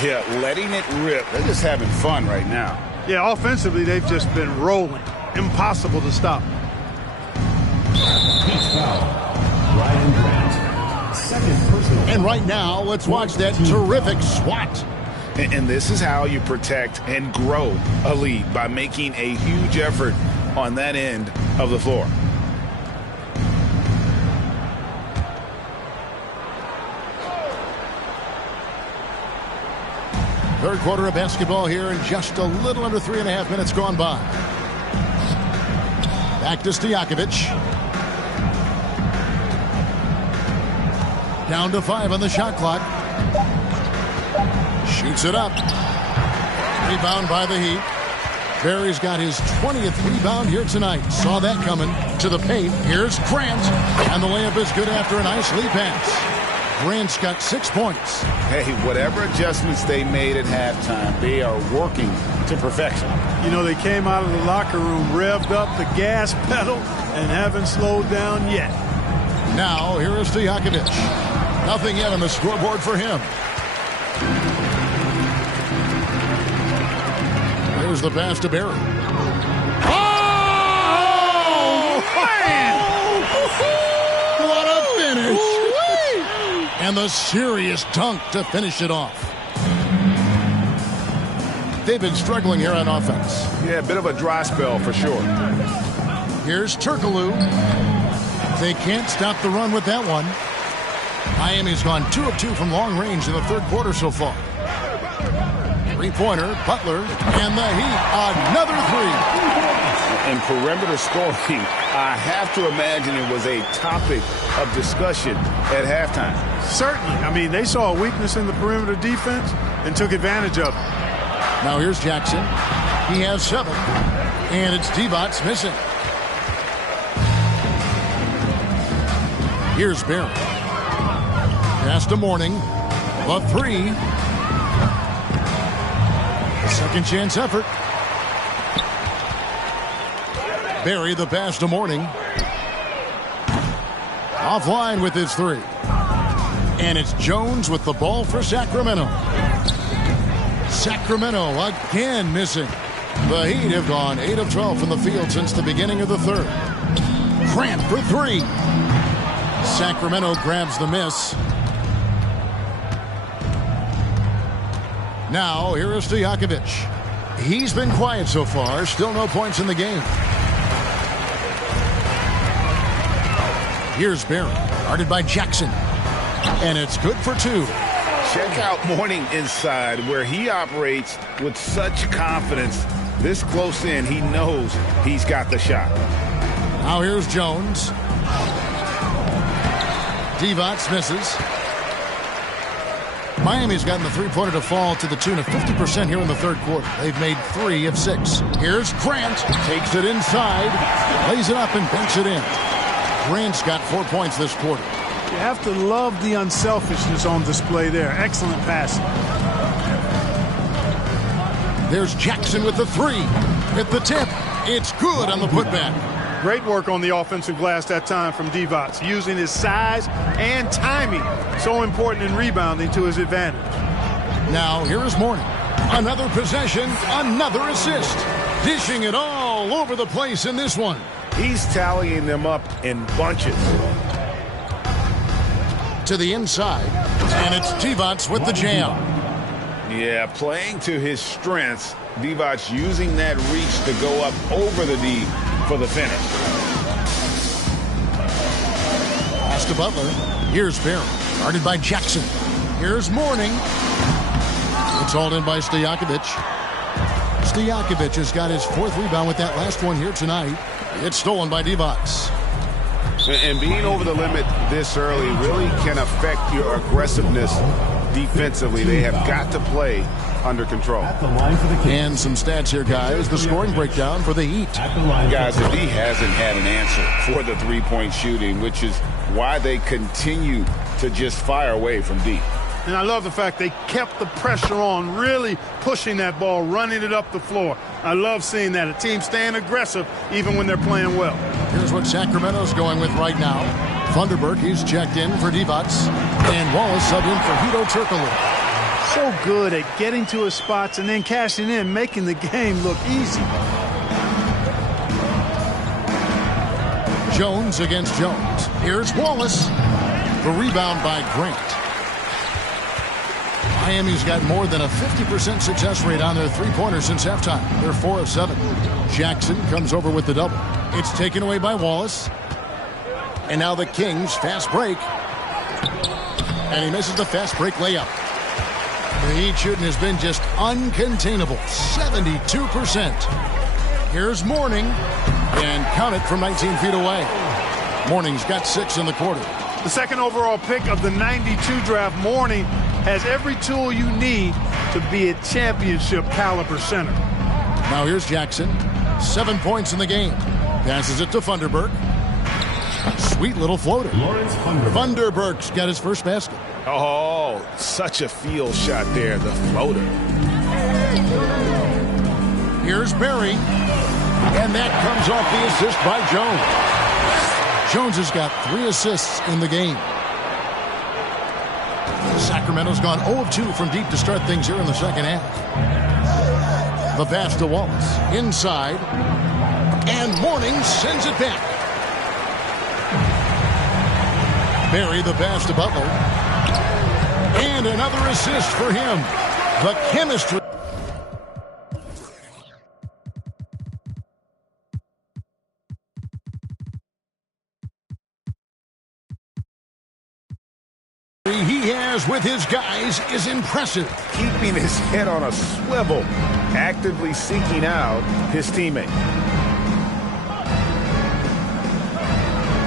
Yeah, letting it rip. They're just having fun right now. Yeah, offensively, they've just been rolling. Impossible to stop. He's fouled. Ryan Grant. Second personal. And right now, let's watch that terrific swat. And this is how you protect and grow a lead, by making a huge effort on that end of the floor. Third quarter of basketball here, and just a little under 3.5 minutes gone by. Back to Stojakovic. Down to 5 on the shot clock. Shoots it up. Rebound by the Heat. Barry's got his 20th rebound here tonight. Saw that coming to the paint. Here's Grant. And the layup is good after a nice lead pass. Grant's got 6 points. Hey, whatever adjustments they made at halftime, they are working to perfection. You know, they came out of the locker room, revved up the gas pedal, and haven't slowed down yet. Now, here is Stojakovic. Nothing yet on the scoreboard for him. There's the pass to Barry. Oh, man! What a finish! And the serious dunk to finish it off. They've been struggling here on offense. Yeah, a bit of a dry spell for sure. Here's Turkoglu. They can't stop the run with that one. Miami's gone 2 of 2 from long range in the third quarter so far. Three-pointer, Butler, and the Heat, another three. And perimeter scoring, I have to imagine it was a topic of discussion at halftime. Certainly. I mean, they saw a weakness in the perimeter defense and took advantage of it. Now here's Jackson. He has 7, and it's T-Bots missing. Here's Barry. Pass to Mourning. The 3. Second chance effort. Barry the pass to Mourning. Offline with his 3. And it's Jones with the ball for Sacramento. Sacramento again missing. The Heat have gone 8 of 12 from the field since the beginning of the third. Grant for 3. Sacramento grabs the miss. Now, here is Stojakovic. He's been quiet so far. Still no points in the game. Here's Barry. Guarded by Jackson. And it's good for 2. Check out Mourning inside, where he operates with such confidence. This close in, he knows he's got the shot. Now here's Jones. T-Bots misses. Miami's gotten the three-pointer to fall to the tune of 50% here in the third quarter. They've made 3 of 6. Here's Grant. Takes it inside. Lays it up and banks it in. Grant's got 4 points this quarter. You have to love the unselfishness on display there. Excellent passing. There's Jackson with the 3. At the tip. It's good on the putback. Great work on the offensive glass that time from T-Bots, using his size and timing, so important in rebounding, to his advantage. Now, here is Mourning. Another possession, another assist. Dishing it all over the place in this one. He's tallying them up in bunches. To the inside, and it's T-Bots with the jam. Yeah, playing to his strengths. T-Bots using that reach to go up over the D for the finish. Pass to Butler. Here's Barry. Guarded by Jackson. Here's Mourning. It's hauled in by Stojakovic. Stojakovic has got his 4th rebound with that last one here tonight. It's stolen by T-Bots. And being over the limit this early really can affect your aggressiveness defensively. They have got to play under control. And some stats here, guys. The scoring breakdown for the Heat. Guys, the D hasn't had an answer for the three-point shooting, which is why they continue to just fire away from deep. And I love the fact they kept the pressure on, really pushing that ball, running it up the floor. I love seeing that. A team staying aggressive even when they're playing well. Here's what Sacramento's going with right now. Thunderberg, he's checked in for Divac. And Wallace subbed in for Hito Turkoglu. So good at getting to his spots and then cashing in, making the game look easy. Jones against Jones. Here's Wallace. The rebound by Grant. Miami's got more than a 50% success rate on their three-pointers since halftime. They're 4 of 7. Jackson comes over with the double. It's taken away by Wallace. And now the Kings fast break. And he misses the fast break layup. The Heat shooting has been just uncontainable. 72%. Here's Mourning. And count it from 19 feet away. Mourning's got 6 in the quarter. The second overall pick of the 92 draft, Mourning has every tool you need to be a championship caliber center. Now here's Jackson. 7 points in the game. Passes it to Thunderberg. Sweet little floater. Thunderberg's got his first basket. Oh, such a field shot there, the floater. Here's Barry. And that comes off the assist by Jones. Jones has got 3 assists in the game. Sacramento's gone 0 of 2 from deep to start things here in the second half. The pass to Wallace. Inside. And Mourning sends it back. Barry the pass to Butler. And another assist for him. The chemistry. He has with his guys is impressive. Keeping his head on a swivel, actively seeking out his teammate.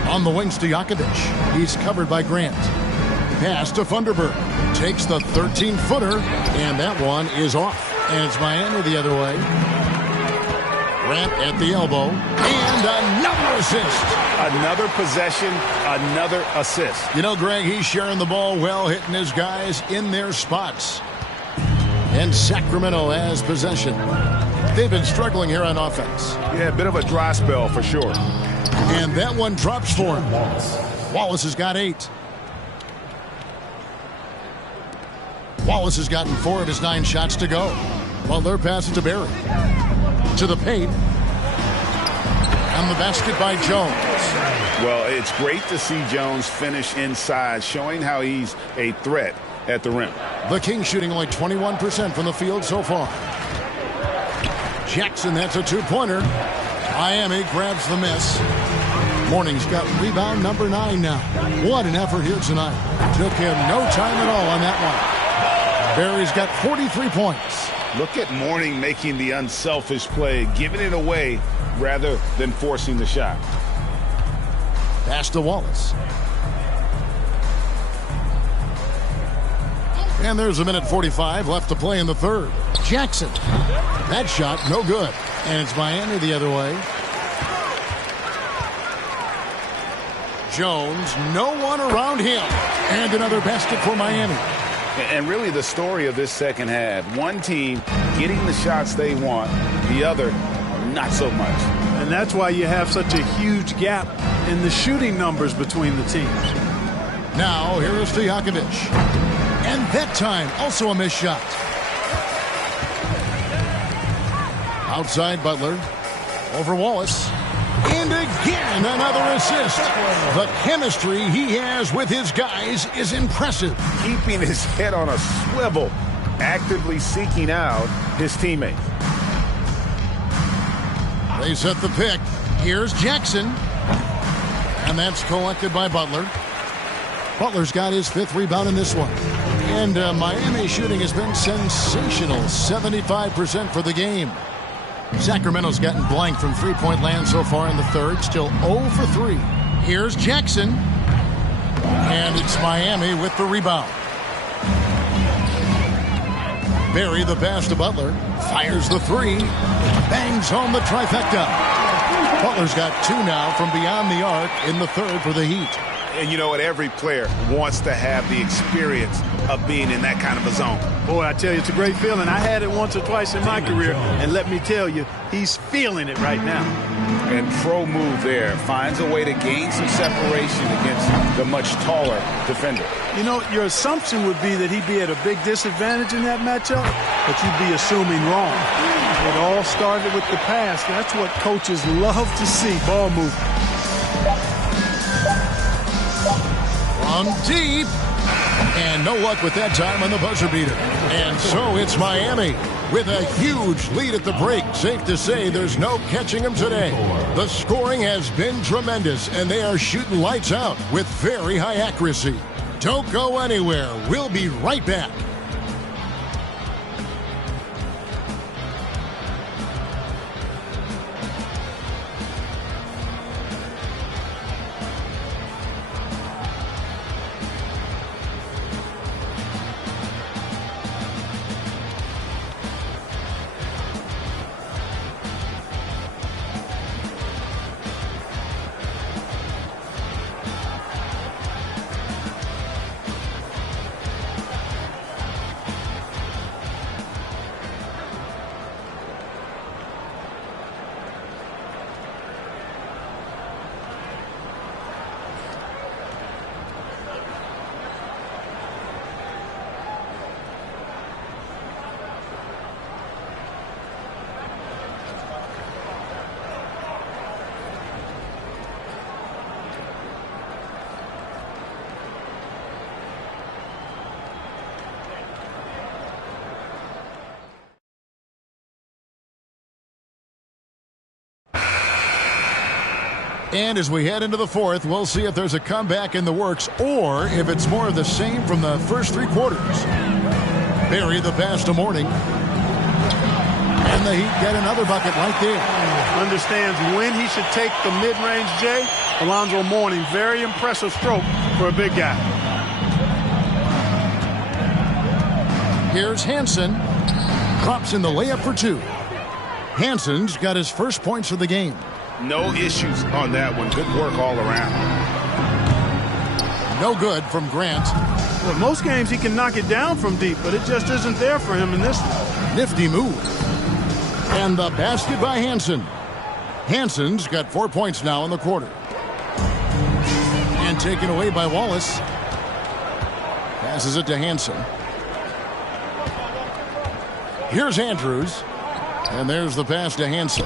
On the wings to Jakovic. He's covered by Grant. Pass to Thunderberg. Takes the 13-footer, and that one is off. And it's Miami the other way. Grant at the elbow, and another assist. Another possession, another assist. You know, Greg, he's sharing the ball well, hitting his guys in their spots. And Sacramento has possession. They've been struggling here on offense. Yeah, a bit of a dry spell for sure. And that one drops for him. Wallace has got 8. Wallace has gotten 4 of his 9 shots to go. Butler passes to Barry. To the paint. And the basket by Jones. Well, it's great to see Jones finish inside, showing how he's a threat at the rim. The Kings shooting only 21% from the field so far. Jackson, that's a 2-pointer. Miami grabs the miss. Mourning's got rebound number 9 now. What an effort here tonight. Took him no time at all on that one. Barry's got 43 points. Look at Mourning making the unselfish play, giving it away rather than forcing the shot. Pass to Wallace. And there's a minute 45 left to play in the third. Jackson. That shot, no good. And it's Miami the other way. Jones, no one around him. And another basket for Miami. And really the story of this second half, one team getting the shots they want, the other not so much. And that's why you have such a huge gap in the shooting numbers between the teams. Now here is Jakovic. And that time also a missed shot. Outside Butler. Over Wallace. And again, another assist. The chemistry he has with his guys is impressive. Keeping his head on a swivel, actively seeking out his teammate. They set the pick. Here's Jackson. And that's collected by Butler. Butler's got his 5th rebound in this one. And Miami shooting has been sensational. 75% for the game. Sacramento's gotten blank from three-point land so far in the third. Still 0 for 3. Here's Jackson. And it's Miami with the rebound. Barry the pass to Butler. Fires the 3. Bangs home the trifecta. Butler's got 2 now from beyond the arc in the third for the Heat. And you know what? Every player wants to have the experience of being in that kind of a zone. Boy, I tell you, it's a great feeling. I had it once or twice in my career, and let me tell you, he's feeling it right now. And pro move there. Finds a way to gain some separation against the much taller defender. You know, your assumption would be that he'd be at a big disadvantage in that matchup, but you'd be assuming wrong. It all started with the pass. That's what coaches love to see, ball movement. From deep. And no luck with that time on the buzzer beater. And so it's Miami with a huge lead at the break. Safe to say there's no catching them today. The scoring has been tremendous, and they are shooting lights out with very high accuracy. Don't go anywhere. We'll be right back. And as we head into the fourth, we'll see if there's a comeback in the works or if it's more of the same from the first three quarters. Barry the pass to Mourning. And the Heat get another bucket right there. Understands when he should take the mid-range, Jay. Alonzo Mourning, very impressive stroke for a big guy. Here's Hansen. Drops in the layup for two. Hansen's got his first points of the game. No issues on that one. Good work all around. No good from Grant. Well, most games he can knock it down from deep, but it just isn't there for him in this one. Nifty move. And the basket by Hansen. Hansen's got 4 points now in the quarter. And taken away by Wallace. Passes it to Hansen. Here's Andrews. And there's the pass to Hansen.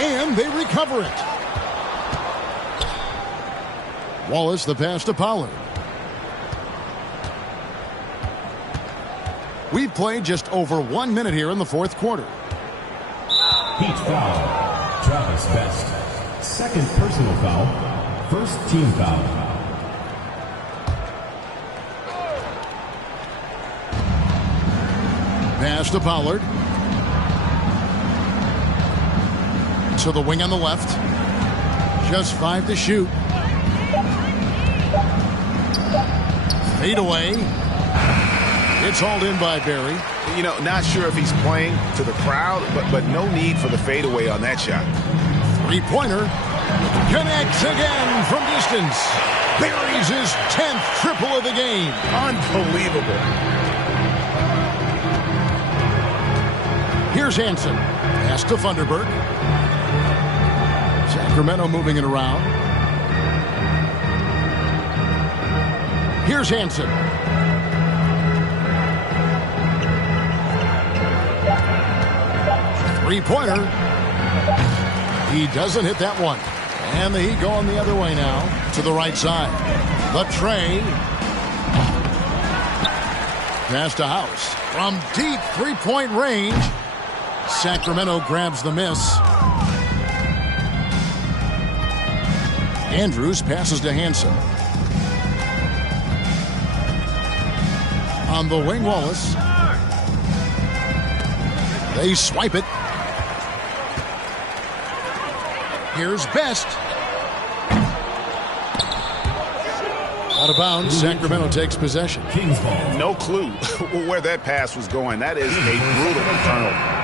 And they recover it. Wallace, the pass to Pollard. We've played just over 1 minute here in the fourth quarter. Heat foul. Travis Best. Second personal foul. First team foul. Pass to Pollard. To the wing on the left. Just 5 to shoot. Fade away. It's hauled in by Barry. You know, not sure if he's playing to the crowd, but no need for the fadeaway on that shot. Three-pointer. Connects again from distance. Buries his 10th triple of the game. Unbelievable. Here's Hansen. Pass to Thunderberg. Sacramento moving it around. Here's Hansen. Three-pointer. He doesn't hit that one. And the Heat going the other way now to the right side. The tray. Pass to House. From deep three-point range. Sacramento grabs the miss. Andrews passes to Hansen. On the wing, Wallace. They swipe it. Here's Best. Out of bounds. Sacramento takes possession. Kings ball. No clue where that pass was going. That is a brutal turnover.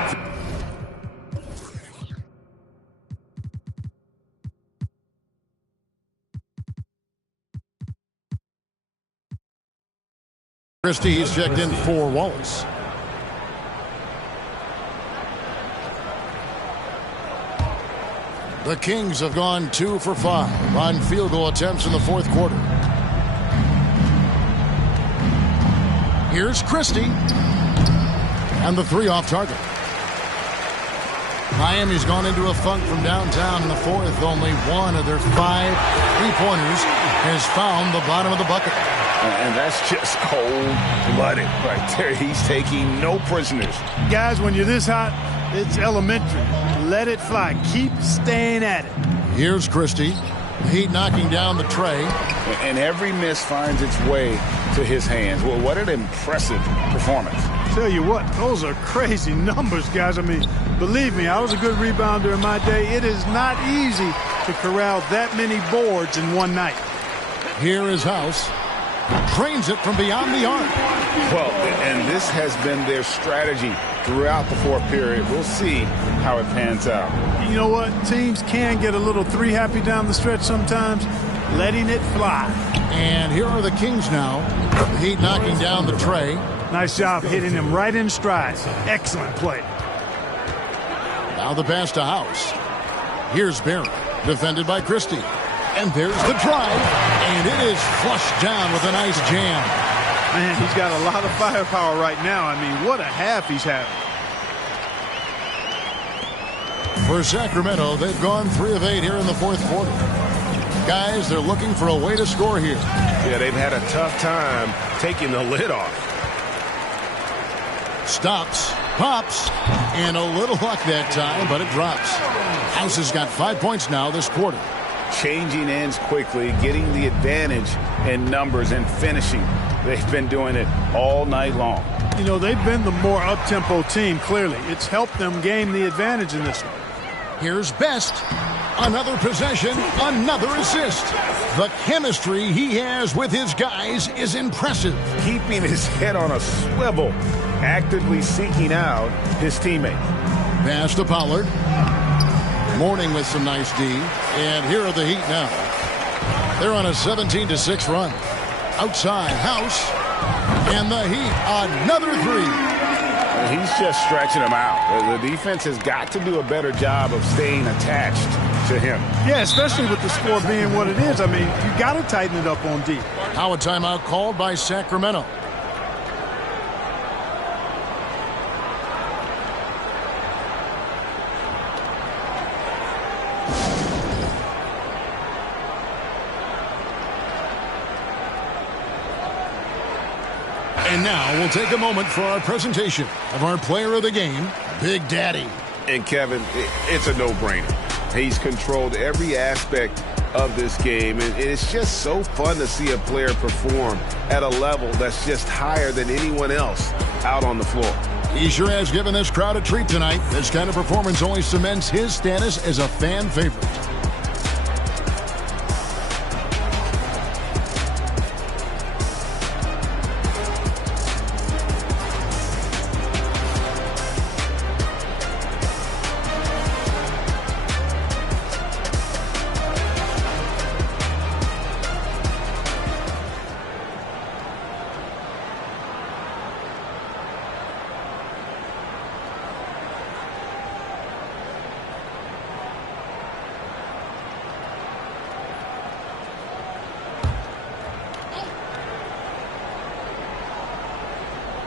Christie, he's checked in for Wallace. The Kings have gone 2 for 5 on field goal attempts in the fourth quarter. Here's Christie. And the 3 off target. Miami's gone into a funk from downtown in the fourth. Only one of their 5 3-pointers has found the bottom of the bucket. And that's just cold-blooded right there. He's taking no prisoners. Guys, when you're this hot, it's elementary. Let it fly. Keep staying at it. Here's Christie. The Heat knocking down the tray. And every miss finds its way to his hands. Well, what an impressive performance. Tell you what, those are crazy numbers, guys. I mean, believe me, I was a good rebounder in my day. It is not easy to corral that many boards in one night. Here is House. Drains it from beyond the arc. Well, and this has been their strategy throughout the fourth period. We'll see how it pans out. You know what? Teams can get a little 3-happy down the stretch sometimes, letting it fly. And here are the Kings now. The Heat knocking down the tray. Nice job hitting him right in stride. Excellent play. Now the pass to House. Here's Barrett, defended by Christie. And there's the drive, and it is flushed down with a nice jam. Man, he's got a lot of firepower right now. I mean, what a half he's having. For Sacramento, they've gone 3 of 8 here in the fourth quarter. Guys, they're looking for a way to score here. Yeah, they've had a tough time taking the lid off. Stops, pops, and a little luck that time, but it drops. House has got 5 points now this quarter. Changing ends quickly, getting the advantage in numbers and finishing. They've been doing it all night long. You know, they've been the more up-tempo team, clearly. It's helped them gain the advantage in this one. Here's Best. Another possession, another assist. The chemistry he has with his guys is impressive. Keeping his head on a swivel, actively seeking out his teammate. Pass to Pollard. Mourning with some nice D. And here are the Heat now. They're on a 17-6 run. Outside, House. And the Heat, another 3. He's just stretching him out. The defense has got to do a better job of staying attached to him. Yeah, especially with the score being what it is. I mean, you got to tighten it up on D. Now a timeout called by Sacramento. And now we'll take a moment for our presentation of our player of the game, Big Daddy. And Kevin, it's a no-brainer. He's controlled every aspect of this game, and it's just so fun to see a player perform at a level that's just higher than anyone else out on the floor. He sure has given this crowd a treat tonight. This kind of performance only cements his status as a fan favorite.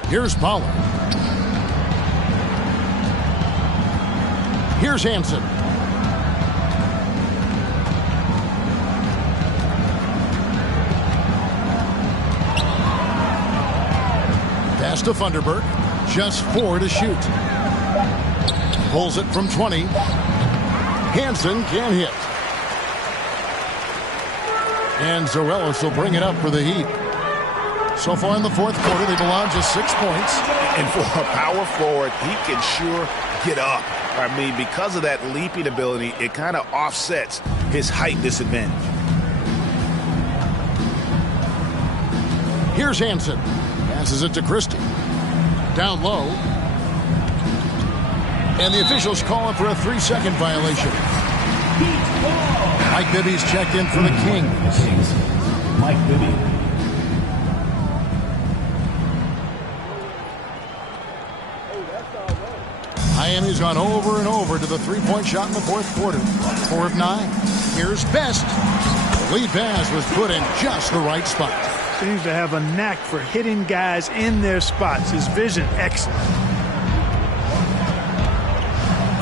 Here's Pollard. Here's Hansen. Pass to Funderburk. Just 4 to shoot. Pulls it from 20. Hansen can't hit. And Zorelis will bring it up for the Heat. So far in the fourth quarter, they've allowed just 6 points. And for a power forward, he can sure get up. I mean, because of that leaping ability, it kind of offsets his height disadvantage. Here's Hansen. Passes it to Christie. Down low. And the officials calling for a 3-second violation. Mike Bibby's checked in for the Kings. Mike Bibby. Miami's gone over and over to the three-point shot in the fourth quarter. 4 of 9. Here's Best. The lead pass was put in just the right spot. Seems to have a knack for hitting guys in their spots. His vision, excellent.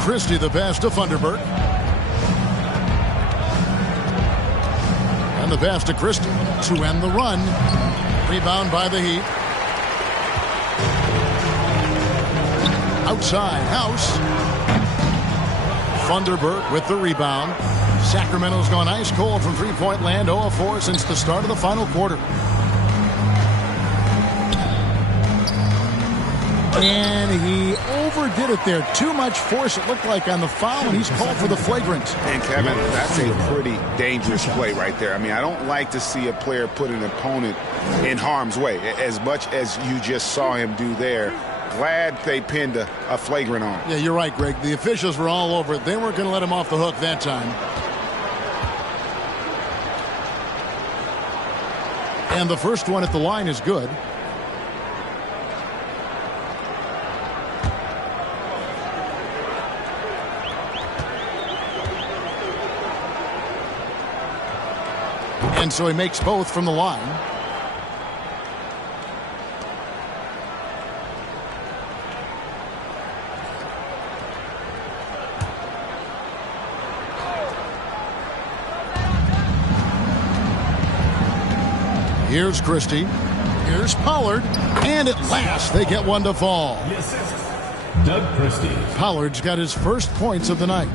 Christie the pass to Funderburk. And the pass to Christie to end the run. Rebound by the Heat. Outside, House. Funderburk with the rebound. Sacramento's gone ice cold from three-point land, 0 of 4 since the start of the final quarter. And he overdid it there. Too much force, it looked like, on the foul, and he's called for the flagrant. And, Kevin, that's a pretty dangerous play right there. I mean, I don't like to see a player put an opponent in harm's way, as much as you just saw him do there. Glad they pinned a flagrant on him. Yeah, you're right, Greg. The officials were all over it. They weren't going to let him off the hook that time. And the first one at the line is good. And so he makes both from the line. Here's Christie. Here's Pollard. And at last, they get one to fall. Doug Christie. Pollard's got his first points of the night.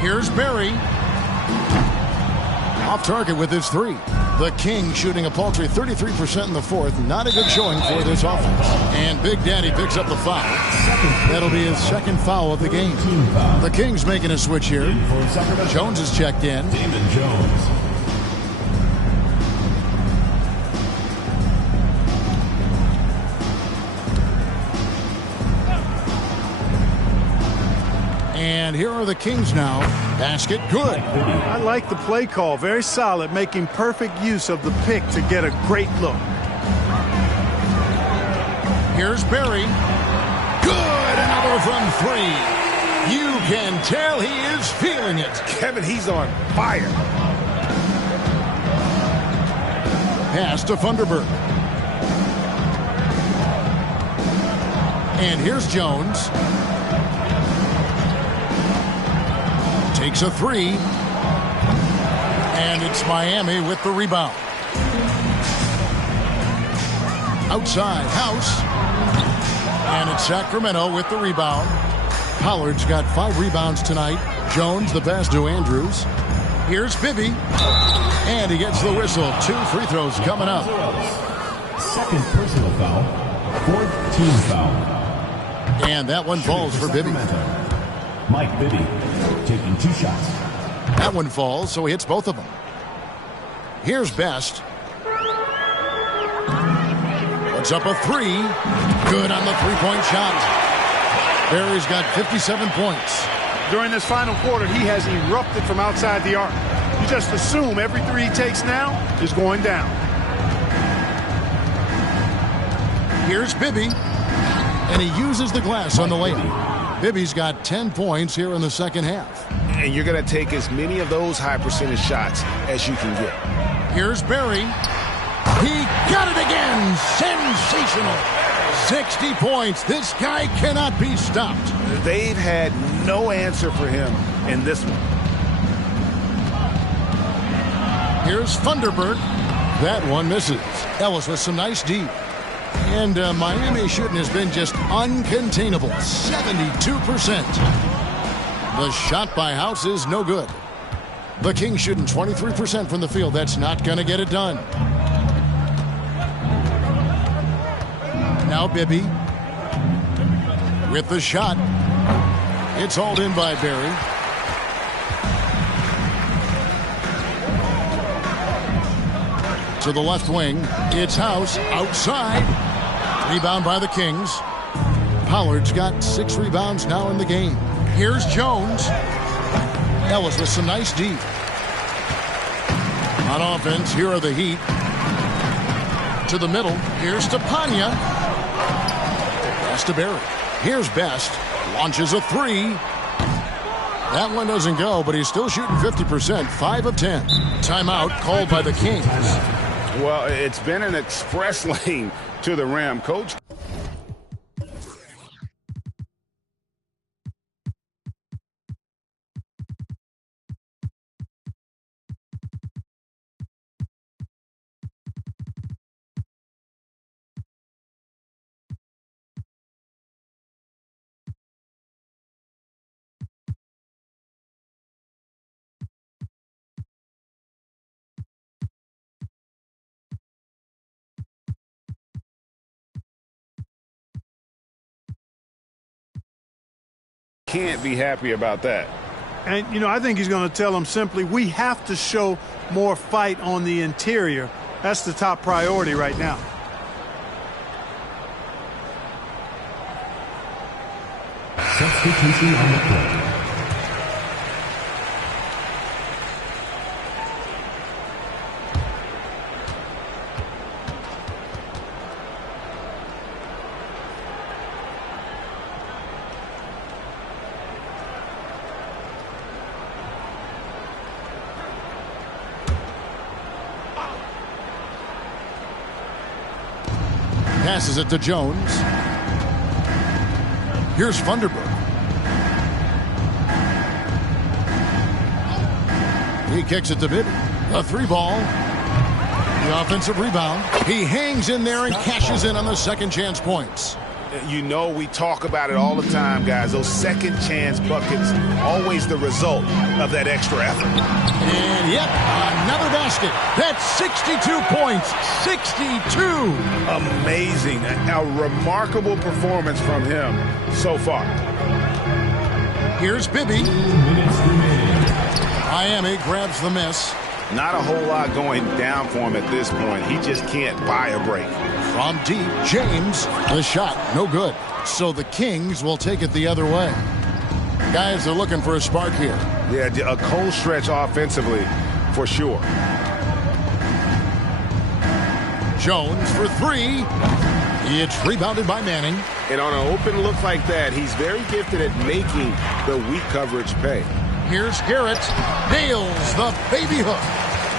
Here's Barry. Off target with his 3. The Kings shooting a paltry 33% in the fourth. Not a good showing for this offense. And Big Daddy picks up the foul. That'll be his second foul of the game. The Kings making a switch here. Jones is checked in. Damon Jones. And here are the Kings now. Basket good. I like the play call. Very solid, making perfect use of the pick to get a great look. Here's Barry. Good. Another from 3. You can tell he is feeling it. Kevin, he's on fire. Pass to Funderburk. And here's Jones. Takes a 3. And it's Miami with the rebound. Outside, House. And it's Sacramento with the rebound. Pollard's got 5 rebounds tonight. Jones the pass to Andrews. Here's Bibby. And he gets the whistle. 2 free throws coming up. Second personal foul. 4th team foul. And that one falls for Bibby. Mike Bibby taking 2 shots. That one falls, so he hits both of them. Here's Best. Puts up a 3. Good on the three-point shot. Barry's got 57 points. During this final quarter, he has erupted from outside the arc. You just assume every 3 he takes now is going down. Here's Bibby. And he uses the glass on the layup. Bibby's got 10 points here in the second half. And you're going to take as many of those high percentage shots as you can get. Here's Barry. He got it again. Sensational. 60 points. This guy cannot be stopped. They've had no answer for him in this one. Here's Funderburk. That one misses. Ellis with some nice D. And Miami shooting has been just uncontainable. 72%. The shot by House is no good. The Kings shooting 23% from the field. That's not going to get it done. Now Bibby with the shot. It's hauled in by Barry. To the left wing. It's House outside. Rebound by the Kings. Pollard's got 6 rebounds now in the game. Here's Jones. Ellis with some nice D. On offense, here are the Heat. To the middle. Here's Stepania. Pass to Barry. Here's Best. Launches a three. That one doesn't go, but he's still shooting 50%, 5 of 10. Timeout called by the Kings. Well, it's been an express lane to the rim. Coach. Can't be happy about that. And, you know, I think he's going to tell them simply, we have to show more fight on the interior. That's the top priority right now. Substitution on the court. Passes it to Jones. Here's Funderburg. He kicks it to Bibby. A three ball. The offensive rebound. He hangs in there and cashes in on the second chance points. You know, we talk about it all the time, guys. Those second chance buckets, always the result of that extra effort. And yep, another basket. That's 62 points. 62. Amazing. A remarkable performance from him so far. Here's Bibby. Miami grabs the miss. Not a whole lot going down for him at this point. He just can't buy a break. From deep, James. The shot, no good. So the Kings will take it the other way. Guys, they're looking for a spark here. Yeah, a cold stretch offensively, for sure. Jones for three. It's rebounded by Manning. And on an open look like that, he's very gifted at making the weak coverage pay. Here's Garrett. Nails the baby hook.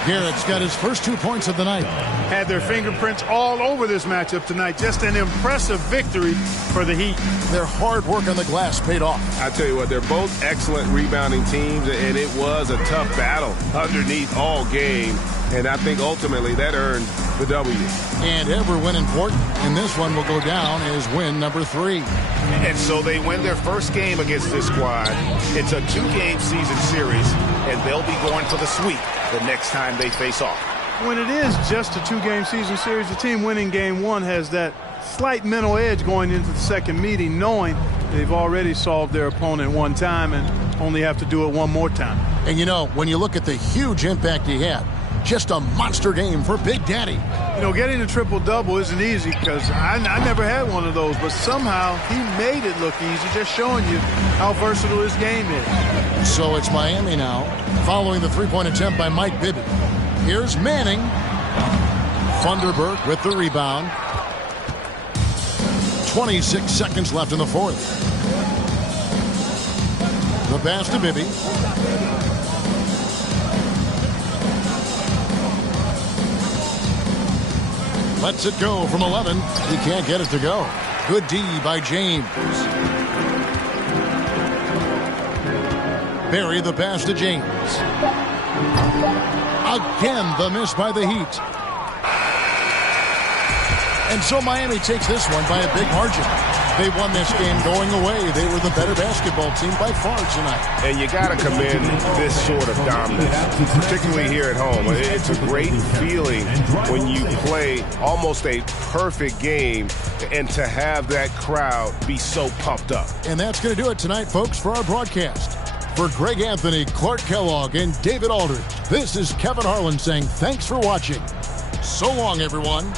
Garrett's got his first 2 points of the night. Had their fingerprints all over this matchup tonight. Just an impressive victory for the Heat. Their hard work on the glass paid off. I tell you what, they're both excellent rebounding teams, and it was a tough battle underneath all game. And I think ultimately that earned the W. And every win important. And this one will go down as win number 3. And so they win their first game against this squad. It's a 2-game season series, and they'll be going for the sweep the next time they face off. When it is just a 2-game season series, the team winning game 1 has that slight mental edge going into the second meeting, knowing they've already solved their opponent one time and only have to do it one more time. And you know, when you look at the huge impact he had, just a monster game for Big Daddy. You know, getting a triple-double isn't easy because I never had one of those, but somehow he made it look easy, just showing you how versatile his game is. So it's Miami now, following the three-point attempt by Mike Bibby. Here's Manning. Funderburg with the rebound. 26 seconds left in the fourth. The pass to Bibby. Lets it go from 11. He can't get it to go. Good D by James. Barry the pass to James. Again, the miss by the Heat. And so Miami takes this one by a big margin. They won this game going away. They were the better basketball team by far tonight. And you got to commend this sort of dominance, particularly here at home. It's a great feeling when you play almost a perfect game and to have that crowd be so pumped up. And that's going to do it tonight, folks, for our broadcast. For Greg Anthony, Clark Kellogg, and David Aldridge, this is Kevin Harlan saying thanks for watching. So long, everyone.